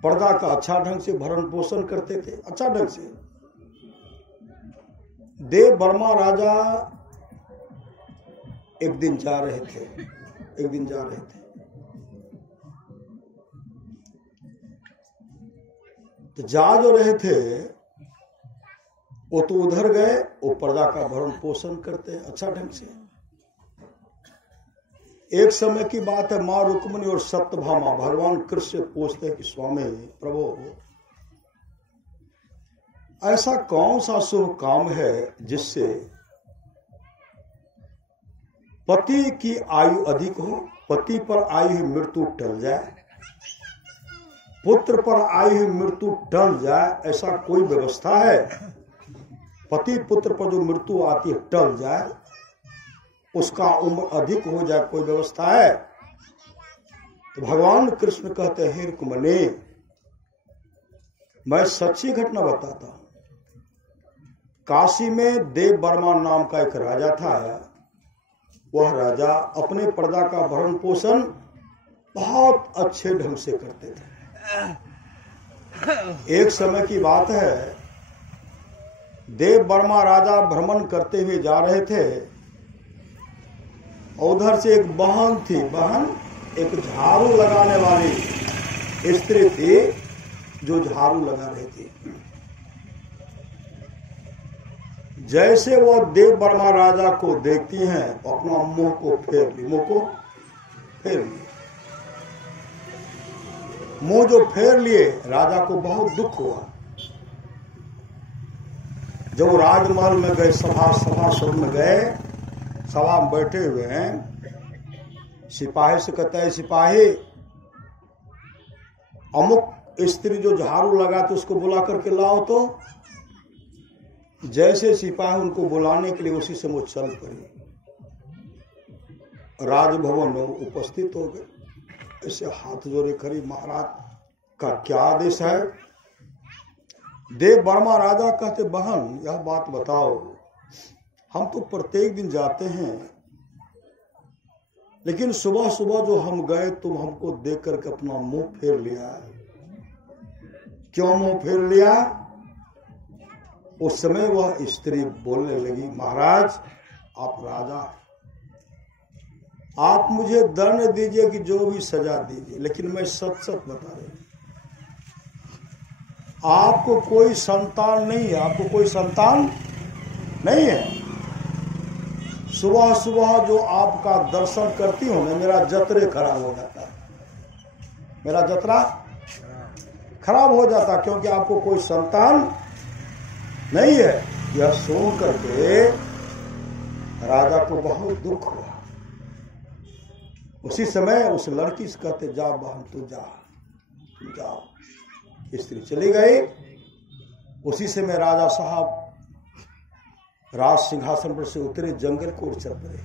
प्रजा का अच्छा ढंग से भरण पोषण करते थे, अच्छा ढंग से। देव वर्मा राजा एक दिन जा रहे थे, तो जा जो रहे थे वो तो उधर गए, वो प्रजा का भरण पोषण करते हैं अच्छा ढंग से। एक समय की बात है, मां रुक्मिणी और सत्यभामा भगवान कृष्ण से पूछते हैं कि स्वामी प्रभु, ऐसा कौन सा शुभ काम है जिससे पति की आयु अधिक हो, पति पर आई हुई मृत्यु टल जाए। पुत्र पर आई हुई मृत्यु टल जाए ऐसा कोई व्यवस्था है? पति पुत्र पर जो मृत्यु आती है टल जाए, उसका उम्र अधिक हो जाए, कोई व्यवस्था है? तो भगवान कृष्ण कहते हैं, रुक्मिणी मैं सच्ची घटना बताता हूं। काशी में देव वर्मा नाम का एक राजा था। वह राजा अपने प्रजा का भरण पोषण बहुत अच्छे ढंग से करते थे। एक समय की बात है, देव वर्मा राजा भ्रमण करते हुए जा रहे थे। उधर से एक बहन थी, बहन एक झाड़ू लगाने वाली स्त्री थी जो झाड़ू लगा रही थी। जैसे वो देव वर्मा राजा को देखती हैं, अपना मुंह को फेर ली, मुंह को फेर लिए। मुंह जो फेर लिए, राजा को बहुत दुख हुआ। जब राजमहल में गए, सभा में गए, सभा में बैठे हुए हैं, सिपाही से कहता है, सिपाही अमुक स्त्री जो झाड़ू लगाते उसको बुला करके लाओ। तो जैसे सिपाही उनको बुलाने के लिए उसी समय चल पड़े, राजभवन में उपस्थित हो गए। ऐसे हाथ जोड़े खड़ी, महाराज का क्या आदेश है? देव वर्मा राजा कहते, बहन यह बात बताओ, हम तो प्रत्येक दिन जाते हैं, लेकिन सुबह सुबह जो हम गए तुम हमको देख करके अपना मुंह फेर लिया। क्यों मुंह फेर लिया? उस समय वह स्त्री बोलने लगी, महाराज आप राजा हैं, आप मुझे दंड दीजिए कि जो भी सजा दीजिए, लेकिन मैं सच सच बता रही हूं, आपको कोई संतान नहीं है, आपको कोई संतान नहीं है। सुबह सुबह जो आपका दर्शन करती हूं ना, मेरा जतरे खराब हो जाता है, मेरा जतरा खराब हो जाता, क्योंकि आपको कोई संतान नहीं है। यह सुन करके राजा को बहुत दुख हुआ। उसी समय उस लड़की से कहते, जा बहन तू जा, जाओ। स्त्री चली गई। उसी समय राजा साहब राज सिंहासन पर से उतरे, जंगल को ओर चल पड़े।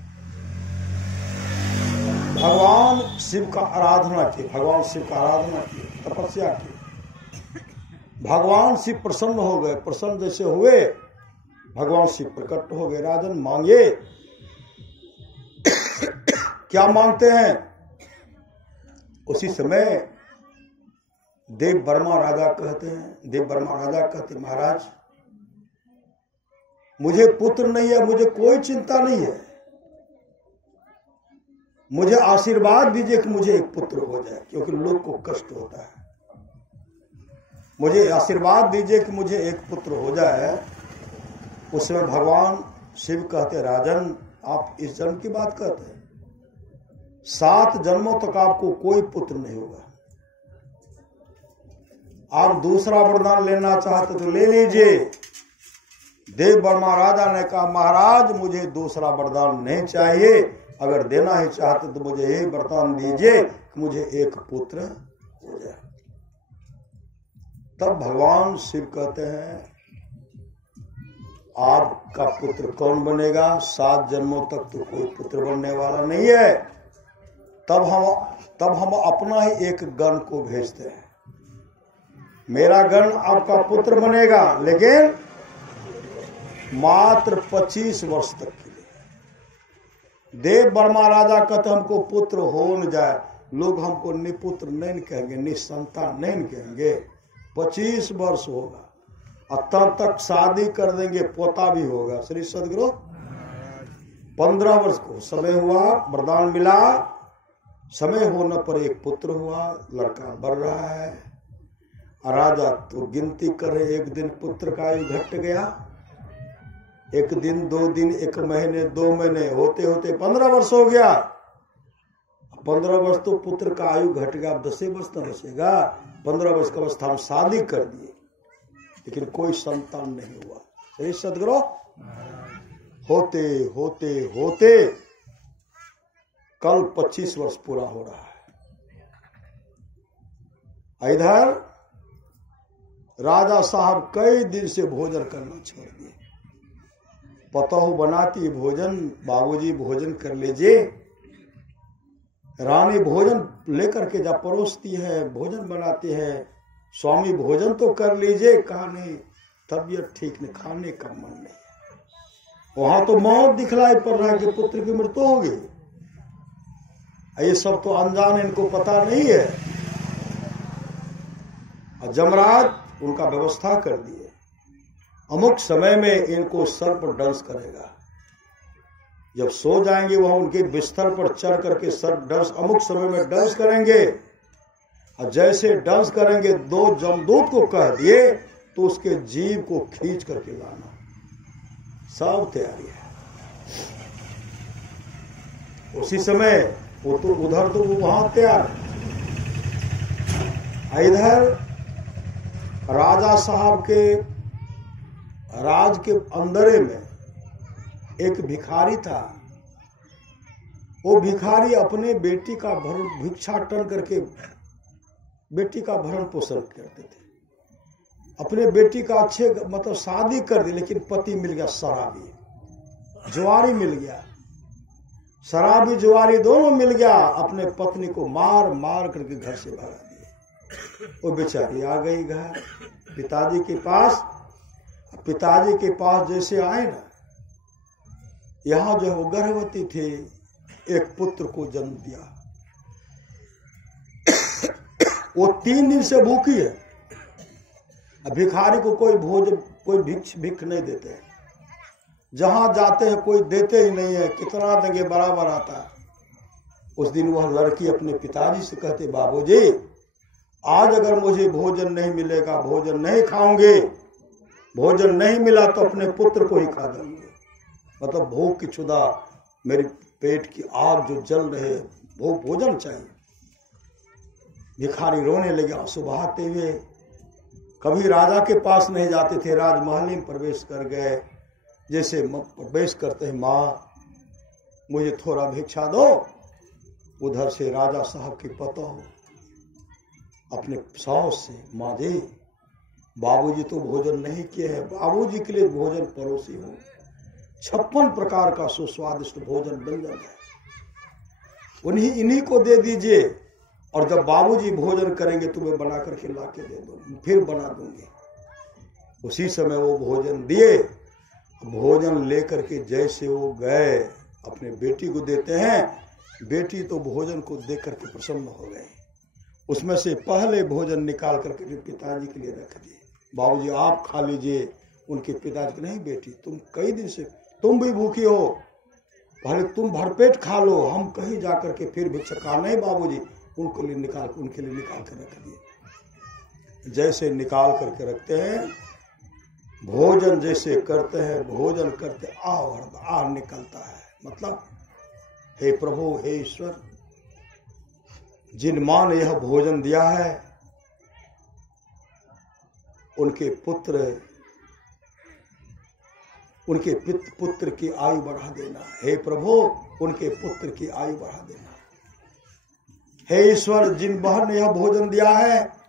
भगवान शिव का आराधना की, भगवान शिव का आराधना की, तपस्या की। भगवान शिव प्रसन्न हो गए। प्रसन्न जैसे हुए, भगवान शिव प्रकट हो गए। राजन मांगे, क्या मांगते हैं? उसी समय देव वर्मा राजा कहते हैं, देव वर्मा राजा कहते, महाराज मुझे पुत्र नहीं है, मुझे कोई चिंता नहीं है, मुझे आशीर्वाद दीजिए कि मुझे एक पुत्र हो जाए, क्योंकि लोग को कष्ट होता है। मुझे आशीर्वाद दीजिए कि मुझे एक पुत्र हो जाए। उसमें भगवान शिव कहते, राजन आप इस जन्म की बात कहते हैं, 7 जन्मों तक आपको कोई पुत्र नहीं होगा। आप दूसरा वरदान लेना चाहते तो ले लीजिए। देव वर्मा राजा ने कहा, महाराज मुझे दूसरा वरदान नहीं चाहिए, अगर देना ही चाहते तो मुझे यही वरदान दीजिए कि मुझे एक पुत्र हो जाए। तब भगवान शिव कहते हैं, आपका पुत्र कौन बनेगा? 7 जन्मों तक तो कोई पुत्र बनने वाला नहीं है। तब हम अपना ही एक गण को भेजते हैं, मेरा गण आपका पुत्र बनेगा, लेकिन मात्र 25 वर्ष तक के लिए। देव वर्मा राजा कहते, हमको पुत्र हो न जाए, लोग हमको निपुत्र नहीं कहेंगे, निसंतान नहीं कहेंगे। 25 वर्ष होगा और तब तक शादी कर देंगे, पोता भी होगा। श्री सदगुरु 15 वर्ष को समय हुआ, वरदान मिला, समय होने पर एक पुत्र हुआ, लड़का बढ़ रहा है। राजा तो गिनती करे, एक दिन पुत्र का आयु घट गया, एक दिन, 2 दिन, 1 महीने, 2 महीने, होते होते 15 वर्ष हो गया। 15 वर्ष तो पुत्र का आयु घट गया, 10 वर्ष तो बचेगा। 15 वर्ष की अवस्था में शादी कर दिए, लेकिन कोई संतान नहीं हुआ। श्री सदगुरु होते होते होते कल 25 वर्ष पूरा हो रहा है। इधर राजा साहब कई दिन से भोजन करना छोड़ दिए। पतोह बनाती भोजन, बाबूजी भोजन कर लीजिए। रानी भोजन लेकर के जब परोसती है, भोजन बनाती है, स्वामी भोजन तो कर लीजिए। कहा नहीं, तबीयत ठीक नहीं, खाने का मन नहीं। वहां तो मौत दिखलाई पड़ रहा है कि पुत्र की मृत्यु होगी। ये सब तो अनजान, इनको पता नहीं है। और जमराज उनका व्यवस्था कर दिए, अमुक समय में इनको सर्प दंश करेगा। जब सो जाएंगे वहां उनके बिस्तर पर चढ़ करके सर्प दंश अमुक समय में दंश करेंगे। और जैसे दंश करेंगे, 2 जमदूत को कह दिए तो उसके जीव को खींच करके लाना। सब तैयारी है। उसी समय वो तो उधर तो वहां तैयार है। इधर राजा साहब के राज के अंदरे में एक भिखारी था। वो भिखारी अपने बेटी का भरण भिक्षाटन करके बेटी का भरण पोषण करते थे। अपने बेटी का अच्छे मतलब शादी कर दी, लेकिन पति मिल गया शराबी, जुआरी मिल गया। शराबी जुआरी दोनों मिल गया। अपने पत्नी को मार मार करके घर से भगा दिए। वो बेचारी आ गई घर पिताजी के पास। पिताजी के पास जैसे आए ना, यहां जो है वो गर्भवती थे, एक पुत्र को जन्म दिया। वो 3 दिन से भूखी है। भिखारी को कोई भोजन, कोई भिक्ष नहीं देते हैं। जहां जाते हैं कोई देते ही नहीं है, कितना देंगे बराबर आता है। उस दिन वह लड़की अपने पिताजी से कहते, बाबूजी आज अगर मुझे भोजन नहीं मिलेगा, भोजन नहीं खाऊंगे, भोजन नहीं मिला तो अपने पुत्र को ही खा दूंगे। मतलब भूख की क्षुधा, मेरी पेट की आग जो जल रहे, वो भोजन चाहिए। भिखारी रोने लगे आंसू बहाते हुए। कभी राजा के पास नहीं जाते थे, राजमहल में प्रवेश कर गए। जैसे प्रवेश करते हैं, माँ मुझे थोड़ा भिक्षा दो। उधर से राजा साहब की पतोह अपने सास से, माँ जी बाबूजी तो भोजन नहीं किए हैं, बाबूजी के लिए भोजन परोसी हो। 56 प्रकार का सुस्वादिष्ट भोजन व्यंजन है, इन्हीं को दे दीजिए। और जब बाबूजी भोजन करेंगे तुम्हें बना करके ला के दे दो, फिर बना दूंगी। उसी समय वो भोजन दिए। भोजन लेकर के जैसे वो गए, अपने बेटी को देते हैं। बेटी तो भोजन को देख करके प्रसन्न हो गए। उसमें से पहले भोजन निकाल करके पिताजी के लिए रख दिए। बाबूजी आप खा लीजिए। उनके पिताजी, नहीं बेटी तुम कई दिन से, तुम भी भूखी हो, पहले तुम भरपेट खा लो, हम कहीं जाकर के फिर भिक्षा खा। नहीं बाबूजी, उनके लिए निकाल कर रख दिए। जैसे निकाल करके रखते हैं, भोजन जैसे करते हैं, भोजन करते आह निकलता है। मतलब हे प्रभु, हे ईश्वर, जिन मां ने यह भोजन दिया है उनके पुत्र की आयु बढ़ा देना। हे प्रभु, उनके पुत्र की आयु बढ़ा देना। हे ईश्वर, जिन बहन ने यह भोजन दिया है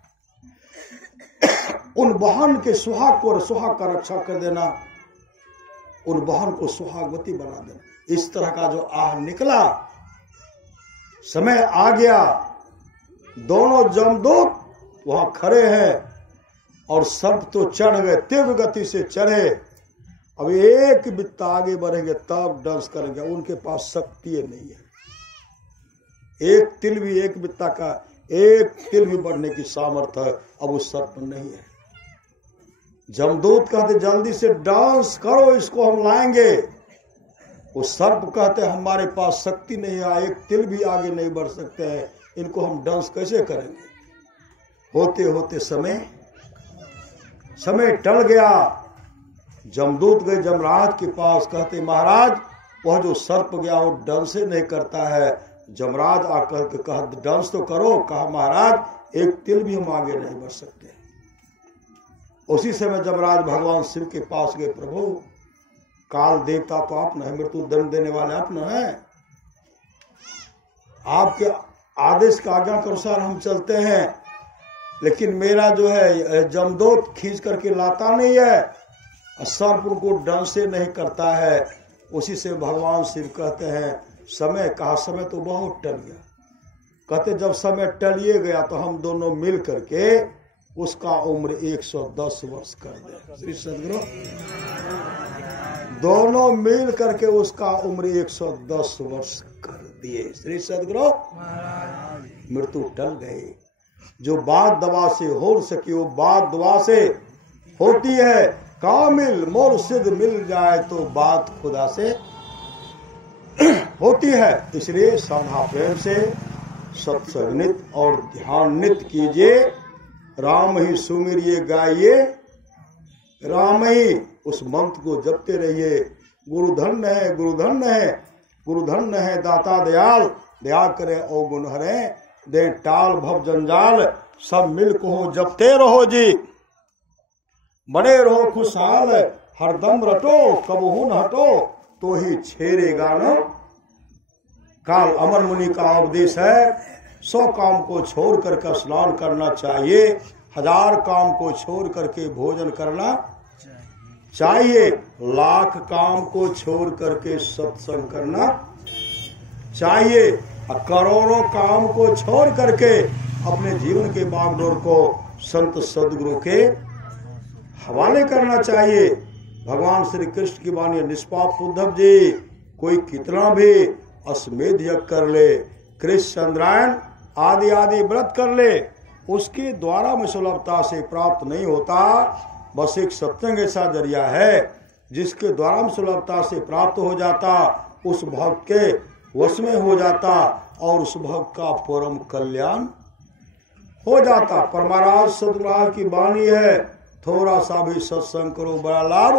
उन बहन के सुहाग का रक्षा कर देना, उन बहन को सुहागवती बना देना। इस तरह का जो आह निकला, समय आ गया। दोनों जमदूत वहां खड़े हैं और सर्प तो चढ़ गए, तीव्र गति से चढ़े। अब एक बित्ता आगे बढ़ेंगे तब दंश करेंगे। उनके पास शक्ति नहीं है, एक बित्ता का एक तिल भी बढ़ने की सामर्थ्य है अब उस सर्प में नहीं है। जमदूत कहते जल्दी से डांस करो, इसको हम लाएंगे। उस सर्प कहते हमारे पास शक्ति नहीं है, एक तिल भी आगे नहीं बढ़ सकते हैं, इनको हम डांस कैसे करेंगे। होते होते समय टल गया। जमदूत गए जमराज के पास, कहते महाराज वह जो सर्प गया वो डांस नहीं करता है। जमराज आकर के कहा डांस तो करो। कहा महाराज एक तिल भी हम आगे नहीं बढ़ सकते। उसी समय जमराज भगवान शिव के पास गए, प्रभु काल देवता तो आप न है, मृत्यु दंड देने वाले आप न है, आपके आदेश के आज्ञा के अनुसार हम चलते हैं। लेकिन मेरा जो है जमदूत खींच करके लाता नहीं है, सर्प उनको डंक से नहीं करता है। उसी से भगवान शिव कहते हैं समय कहा, समय तो बहुत टल गया। कहते जब समय टलिए गया तो हम दोनों मिल करके उसका उम्र 110 वर्ष कर दे। श्री सदगुरु दोनों मिल करके उसका उम्र 110 वर्ष कर दिए। श्री सदगुरु मृत्यु टल गई। जो बात दवा से हो सकी वो बात दवा से होती है। कामिल मुर्शिद मिल जाए तो बात खुदा से होती है। इसलिए श्रद्धा प्रेम से सत्संग नित्य और ध्यान नित्य कीजिए। राम ही सुमिरिए गाइए, राम ही उस मंत्र को जपते रहिए। गुरुधन्य है, गुरुधन्य है, गुरुधन्य है दाता दयाल, दया करे ओ गुण हरे, दे टाल भव जंजाल। सब मिल को जपते रहो जी, बने रहो खुशहाल, हरदम रटो कबहू न हटो, तो ही छेड़ेगा न काल। अमर मुनि का उपदेश है 100 काम को छोड़ करके स्नान करना चाहिए, 1000 काम को छोड़ करके भोजन करना चाहिए, 1,00,000 काम को छोड़ करके सत्संग करना चाहिए, और करोड़ों काम को छोड़ करके अपने जीवन के बागडोर को संत सदगुरु के हवाले करना चाहिए। भगवान श्री कृष्ण की वाणी निष्पाप उद्धव जी, कोई कितना भी अश्वमेध यज्ञ कर ले, कृष्ण चंद्रायण आदि आदि व्रत कर ले, उसके द्वारा में सुलभता से प्राप्त नहीं होता। बस एक सत्संग ऐसा जरिया है जिसके द्वारा में सुलभता से प्राप्त हो जाता, उस भक्त के वश में हो जाता और उस भक्त का परम कल्याण हो जाता। परमाराज सदगुरु की वाणी है, थोड़ा सा भी सत्संग करो बड़ा लाभ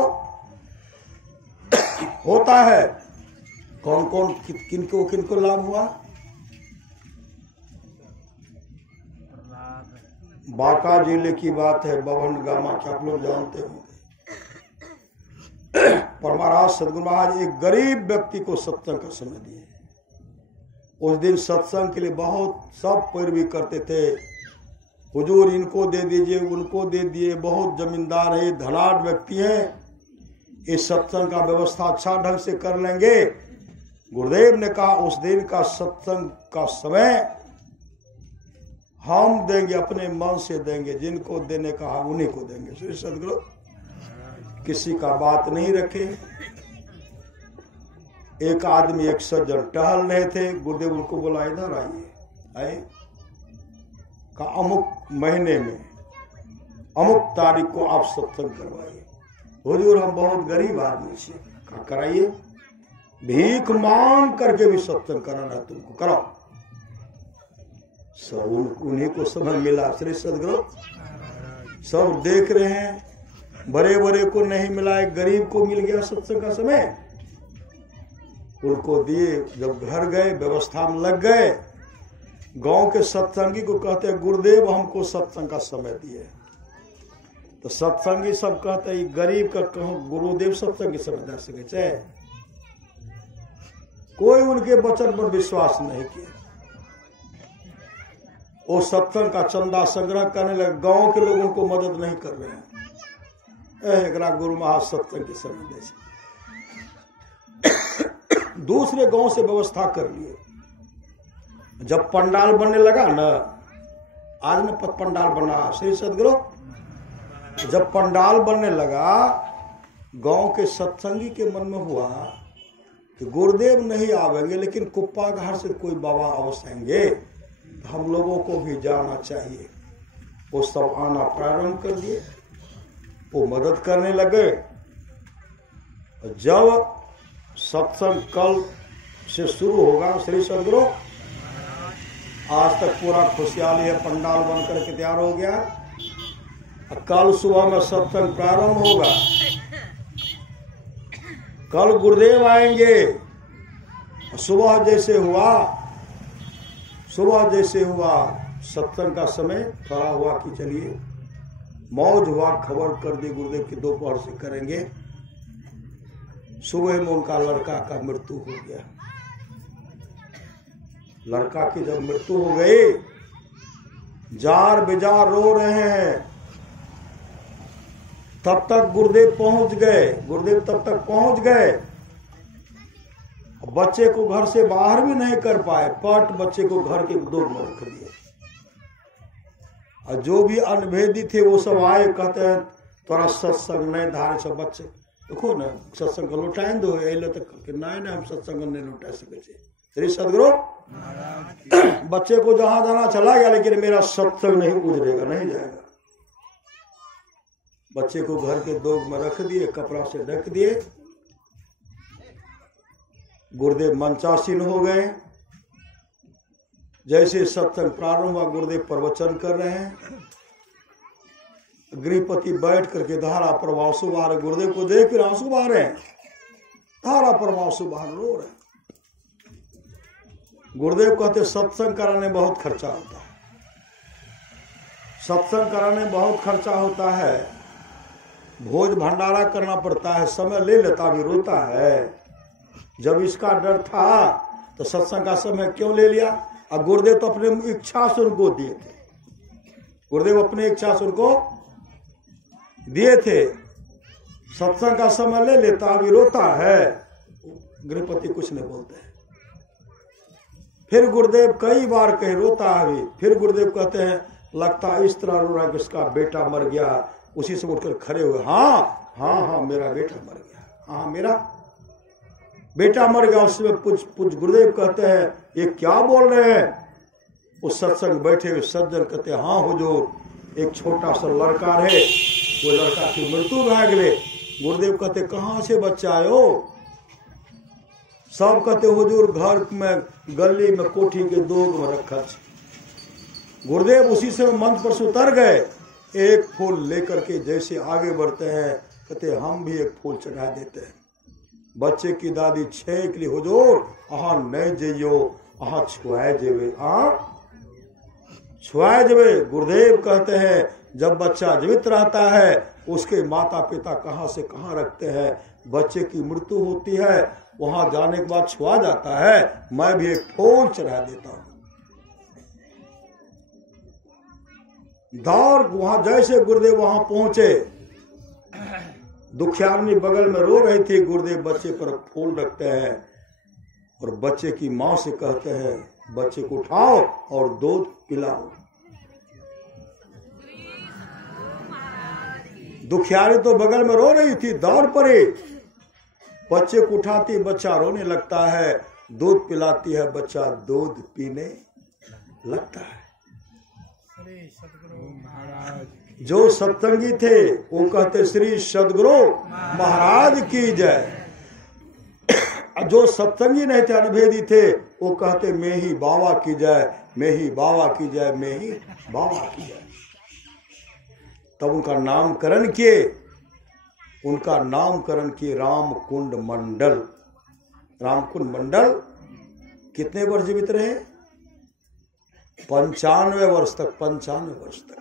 होता है। कौन कौन किनको किनको लाभ हुआ? बांका जिले की बात है, बभन गामा के आप लोग जानते होंगे। परमाराज सदगुरु महाराज एक गरीब व्यक्ति को सत्संग का समय दिए। उस दिन सत्संग के लिए बहुत सब पैरवी करते थे, हुजूर इनको दे दीजिए, उनको दे दिए, बहुत जमींदार है, धनाढ़ व्यक्ति हैं, इस सत्संग का व्यवस्था अच्छा ढंग से कर लेंगे। गुरुदेव ने कहा उस दिन का सत्संग का समय हम देंगे, अपने मन से देंगे, जिनको देने का उन्हीं को देंगे। श्री सदगुरु किसी का बात नहीं रखे। एक आदमी एक सज्जन टहल रहे थे, गुरुदेव उनको बोला इधर आइए। आए का अमुक महीने में अमुक तारीख को आप सत्संग करवाइए। हुजूर हम बहुत गरीब आदमी से, कहा कराइए, भीख मांग करके भी सत्संग कराना है तुमको, कराओ। सब उन्हीं को समय मिला। श्री सदगुरु सब देख रहे हैं, बड़े बड़े को नहीं मिला, एक गरीब को मिल गया सत्संग का समय, उनको दिए। जब घर गए व्यवस्था में लग गए, गांव के सत्संगी को कहते हैं गुरुदेव हमको सत्संग का समय दिए। तो सत्संगी सब कहते हैं गरीब का कहो गुरुदेव सत्संग के समय दे सके। कोई उनके वचन पर विश्वास नहीं किया। वो सत्संग का चंदा संग्रह करने लगे, गांव के लोगों को मदद नहीं कर रहे हैं। एकरा गुरु महाराज सत्संग के समय दे। दूसरे गांव से व्यवस्था कर लिए। जब पंडाल बनने लगा ना, आज में पंडाल बना श्री सदगुरु, जब पंडाल बनने लगा, गांव के सत्संगी के मन में हुआ कि गुरुदेव नहीं आवेंगे, लेकिन कुप्पा घाट से कोई बाबा अवश्य आएंगे, तो हम लोगों को भी जाना चाहिए। वो सब आना प्रारंभ कर दिए, वो मदद करने लगे। जब सत्संग कल से शुरू होगा, श्री सदगुरु आज तक पूरा खुशहाली है, पंडाल बन करके तैयार हो गया। कल सुबह में सत्संग प्रारंभ होगा। कल गुरुदेव आएंगे। सुबह जैसे हुआ सत्संग का समय खड़ा हुआ कि चलिए मौज हुआ, खबर कर दी गुरुदेव की दोपहर से करेंगे। सुबह में उनका लड़का का मृत्यु हो गया। लड़का की जब मृत्यु हो गई जार बेजार रो रहे हैं। तब तक गुरुदेव पहुंच गए। गुरुदेव तब तक पहुंच गए, बच्चे को घर से बाहर भी नहीं कर पाए, पट बच्चे को घर के दो में रख दिए। और जो भी अनभेदी थे वो सब आए, कहते हैं तोरा सत्संग नहीं धारे सब बच्चे देखो ना, सत्संग को लौटाए दो तक नहीं हम सत्संग नहीं लौटा सके। श्री सदगुरु बच्चे को जहां जाना चला गया, लेकिन मेरा सत्संग नहीं गुजरेगा, नहीं जाएगा। बच्चे को घर के दोग में रख दिए, कपड़ा से ढक दिए। गुरुदेव मंचासीन हो गए। जैसे सत्संग प्रारंभ हुआ, गुरुदेव प्रवचन कर रहे हैं। गृहपति बैठ करके धारा पर आंसू बहा रहे। गुरुदेव को देख कर आंसू बहा रहे हैं, धारा पर आंसू बहा रो रहे हैं। गुरुदेव कहते सत्संग कराने बहुत खर्चा होता है, सत्संग कराने बहुत खर्चा होता है, भोज भंडारा करना पड़ता है, समय ले लेता भी रोता है। जब इसका डर था तो सत्संग का समय क्यों ले लिया? और गुरुदेव तो अपने इच्छा से उनको दिए थे, गुरुदेव अपनी इच्छा से उनको दिए थे। सत्संग का समय ले लेता भी रोता है, गृहपति कुछ नहीं बोलते। फिर गुरुदेव कई बार कहे रोता है भी, फिर गुरुदेव कहते हैं लगता इस तरह रो रहा है कि उसका बेटा मर गया। उसी से उठकर खड़े हुए, हाँ हाँ हाँ मेरा बेटा मर गया, हाँ मेरा बेटा मर गया। उसमें कुछ गुरुदेव कहते हैं ये क्या बोल रहे हैं? उस सत्संग बैठे हुए सज्जन कहते हैं हाँ हुजूर, एक छोटा सा लड़का है, वो लड़का की मृत्यु भाग ले। गुरुदेव कहते कहाँ से बच्चा आयो? सब कहते हुजूर घर में गली में कोठी के दोग में रखा। गुरुदेव उसी समय मंच पर से उतर गए, एक फूल लेकर के जैसे आगे बढ़ते हैं, कहते हम भी एक फूल चढ़ा देते हैं। बच्चे की दादी छेक ली, हुजूर अहा नहीं जइयो, अहा छुआए जेवे, छुआए जेवे। गुरुदेव कहते हैं जब बच्चा जीवित रहता है उसके माता पिता कहाँ से कहाँ रखते हैं, बच्चे की मृत्यु होती है वहां जाने के बाद छुआ जाता है, मैं भी एक फूल चढ़ा देता हूं। दौड़ वहां जैसे गुरुदेव वहां पहुंचे, दुखियारनी बगल में रो रही थी। गुरुदेव बच्चे पर फूल रखते हैं और बच्चे की मां से कहते हैं बच्चे को उठाओ और दूध पिलाओ। दुखियारी तो बगल में रो रही थी, दौड़ पड़ी, बच्चे को उठाती, बच्चा रोने लगता है, दूध पिलाती है, बच्चा दूध पीने लगता है। जो सत्संगी थे वो कहते श्री सदगुरु महाराज की जय। जो सत्संगी नहीं थे, अनभेदी थे, वो कहते मैं ही बाबा की जय, मैं ही बाबा की जय, मैं ही बाबा की जय। तब उनका नामकरण किए, उनका नामकरण किए रामकुंड मंडल। रामकुंड मंडल कितने वर्ष जीवित रहे? 95 वर्ष तक, 95 वर्ष तक।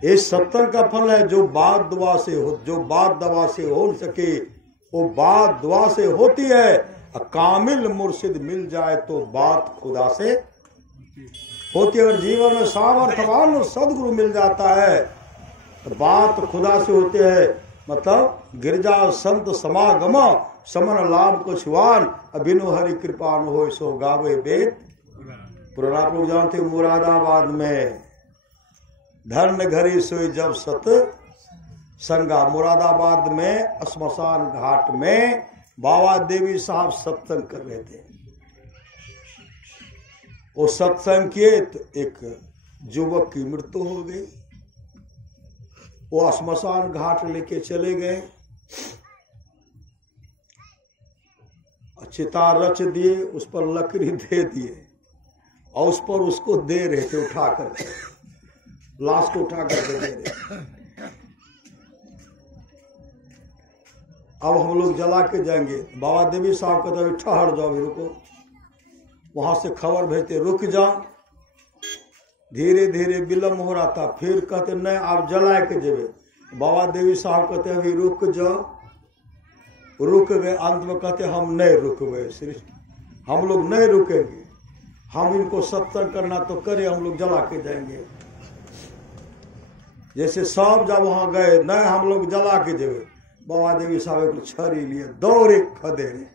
ये सत्संग का फल है। जो बात दुआ से हो, जो बात दवा से हो सके वो बात दुआ से होती है। कामिल मुर्शिद मिल जाए तो बात खुदा से होती है। अगर जीवन में सामर्थ्यवान सदगुरु मिल जाता है तो बात खुदा से होती है। मतलब गिरजा संत समागम समन लाभ को छुआन, अभिनो हरि कृपा न हो सो गावे वेद पुराना। आप लोग जानते मुरादाबाद में धर्म घरी सोई जब सत संगा, मुरादाबाद में श्मशान घाट में बाबा देवी साहब सत्संग कर रहे थे। वो सत्संग किए तो एक युवक की मृत्यु हो गई। वो श्मशान घाट लेके चले गए, चिता रच दिए, उस पर लकड़ी दे दिए और उस पर उसको दे रहे थे, उठा करके लाश को उठा करके दे रहे। अब हम लोग जला के जाएंगे। बाबा देवी साहब कहते अभी ठहर जाओ, अभी रुको। वहां से खबर भेजते रुक जाओ। धीरे धीरे विलम्ब हो रहा था, फिर कहते नहीं आप जला के जेबे। बाबा देवी साहब कहते अभी रुक जाओ। रुक गए। अंत में कहते हम नहीं रुकवे, हम लोग नहीं रुकेंगे, हम इनको सत्संग करना तो करे, हम लोग जला के जाएंगे। जैसे सब जब वहां गए, न हम लोग जला के जेबे, बाबा देवी साहब एक छड़ी लिए दौड़े खदेड़े,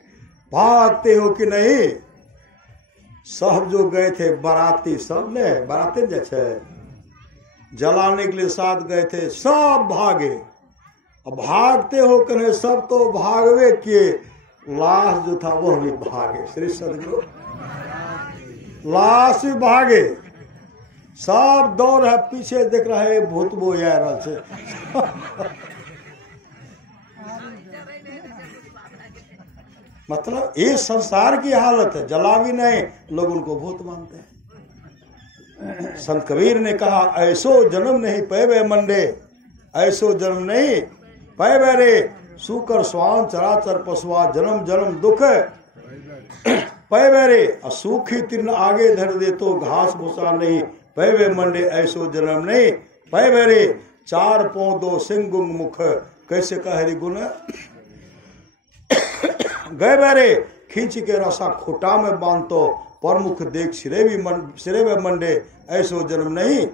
भागते हो कि नहीं। सब जो गए थे बाराती, सब ने बाराती जैसे जलाने के लिए साथ गए थे, सब भागे। अब भागते हो कि नहीं, सब तो भागवे किए, लाश जो था वह भी भागे। श्री सदगुरु लाश भी भागे, सब दौड़ है, पीछे देख रहे भूत बोया से मतलब ये संसार की हालत है, जला भी नहीं, लोग उनको भूत मानते हैं। संत कबीर ने कहा, ऐसो जन्म नहीं पैबे मंडे, ऐसो जन्म नहीं पैबे रे, सूकर स्वान चराचर पशुआ, जन्म जन्म दुख पैबे रे, सूखी तीर्ण आगे धर दे तो घास भूसा नहीं, पैबे मंडे ऐसो जन्म नहीं पैबे रे, चार पांव दो सिंह गुंग मुख, कैसे कह गुण गए बेरे, खींच के रसा खोटा में बांधतो, प्रमुख देख सिरे में मंडे, ऐसो जन्म नहीं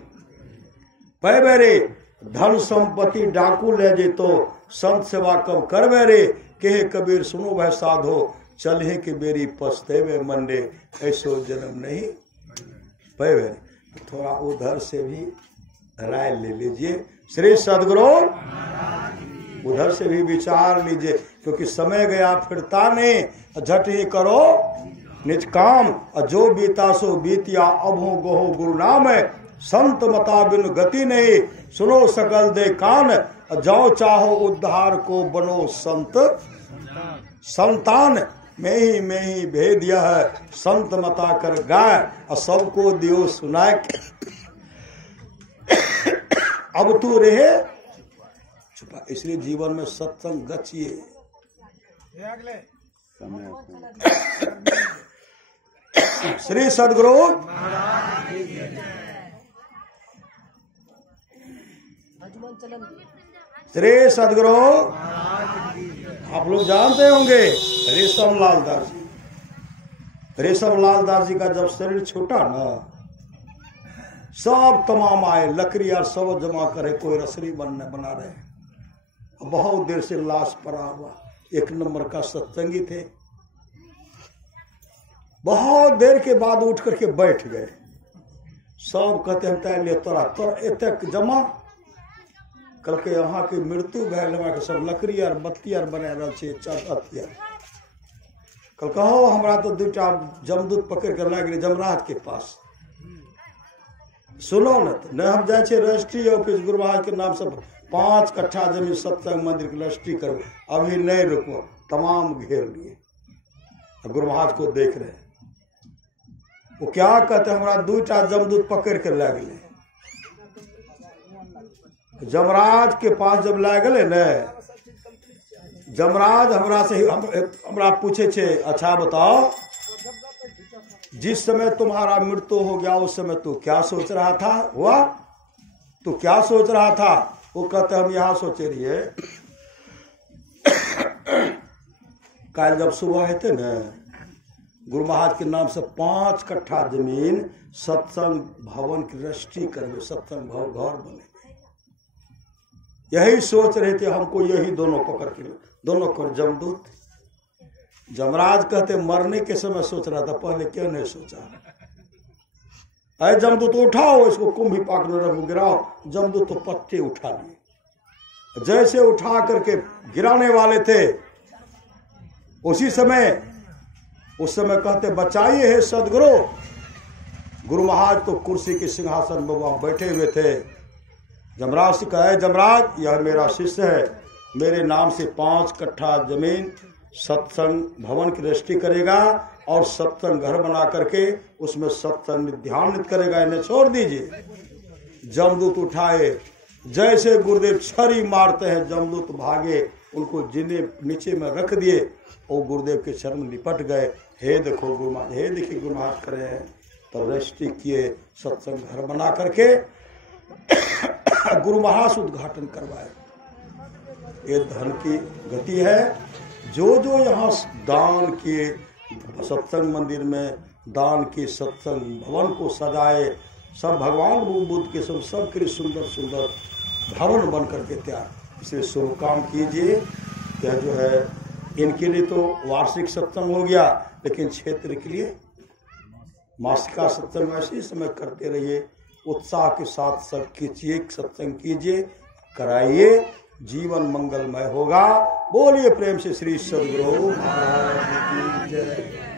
पैबे रे, धन संपत्ति डाकू ले जे तो, संत सेवा कब कर बेरे, कहे कबीर सुनो वह साधो, चले के बेरी पछतेवे मंडे, ऐसो जन्म नहीं पैबे रे। थोड़ा उधर से भी राय ले लीजिए, श्री सदगुरु उधर से भी विचार लीजिए, क्योंकि समय गया फिरता नहीं, झट ही करो निज काम, जो बीता सो बीतिया, अभो गोहो गुरु नाम, संत मता बिन गति नहीं, सुनो सकल दे कान, जाओ चाहो उद्धार को बनो संत संतान, में ही भेद यह संत मता कर गाय, और सबको दियो सुनाए, अब तू रहे छुपा। इसलिए जीवन में सत्संग गचिए। श्री सदगुरु श्री सदगुरु आप लोग जानते होंगे रेशमलाल दास जी। रेशमलाल दास जी का जब शरीर छूटा ना, सब तमाम आए, लकड़ी और सब जमा करे, कोई रसरी बना रहे। बहुत देर से लाश पड़ा हुआ, एक नंबर का सत्संगी थे। बहुत देर के बाद उठ करके बैठ गए। सब कहते हम तय ले तोरा एतक जमा कल के यहाँ की मृत्यु भैल के सब लकड़ी और बत्ती और बना रहे। कल कहो हमरा तो दूटा जमदूत पकड़ कर ला गए जमराज के पास। सुनो न हम जाए रजिस्ट्री ऑफिस गुरु महाराज के नाम से 5 कट्ठा जमीन सत्संग मंदिर की रजिस्ट्री करो, अभी नहीं रुको, तमाम घेर लिए। गुरु महाराज को देख रहे, वो क्या कहते हमारा 2टा जमदूत पकड़ कर ला गए। जमराज के पास जब ला गए न, जमराज हमरा पूछे छे, अच्छा बताओ जिस समय तुम्हारा मृत्यु हो गया उस समय तू क्या सोच रहा था? हुआ तू क्या सोच रहा था? वो कहते हम यहाँ सोचे रहिए कल जब सुबह थे न, गुरु महाराज के नाम से 5 कट्ठा जमीन सत्संग भवन की रजिस्ट्री करवे, सत्संग भवन घर बने। यही सोच रहे थे, हमको यही दोनों पकड़ के दोनों कर जमदूत। जमराज कहते मरने के समय सोच रहा था, पहले क्यों नहीं सोचा? अरे जमदूत उठाओ इसको, कुंभी पाक में रखो, गिराओ। जमदूत तो पत्ते उठा लिए। जैसे उठा करके गिराने वाले थे उसी समय उस समय कहते बचाइए हे सदगुरु। गुरु महाराज तो कुर्सी के सिंहासन में वहां बैठे हुए थे। जमराज से कहे, जमराज यह मेरा शिष्य है, मेरे नाम से 5 कट्ठा जमीन सत्संग भवन की रजिस्ट्री करेगा और सत्संग घर बना करके उसमें सत्संग ध्यानित करेगा, इन्हें छोड़ दीजिए। जमदूत उठाए, जैसे गुरुदेव छड़ी मारते हैं जमदूत भागे, उनको जिन्हें नीचे में रख दिए और गुरुदेव के चरण में लिपट गए। हे देखो गुरु महाराज, हे देखिए गुरु महाराज कर रहे हैं। तो रजिस्ट्री किए, सत्संग घर बना करके गुरु महाराज उद्घाटन करवाए। ये धन की गति है। जो जो यहाँ दान किए, सत्संग मंदिर में दान के सत्संग भवन को सजाए, सब भगवान बुद्ध के सबके लिए सुंदर सुंदर भवन बन करके तैयार। इसलिए शुभ काम कीजिए। यह जो है इनके लिए तो वार्षिक सत्संग हो गया, लेकिन क्षेत्र के लिए मासिका सत्संग ऐसे समय करते रहिए। उत्साह के साथ सब कीजिए, सत्संग कीजिए, कराइए, जीवन मंगलमय होगा। बोलिए प्रेम से श्री सद्गुरु महाराज की जय।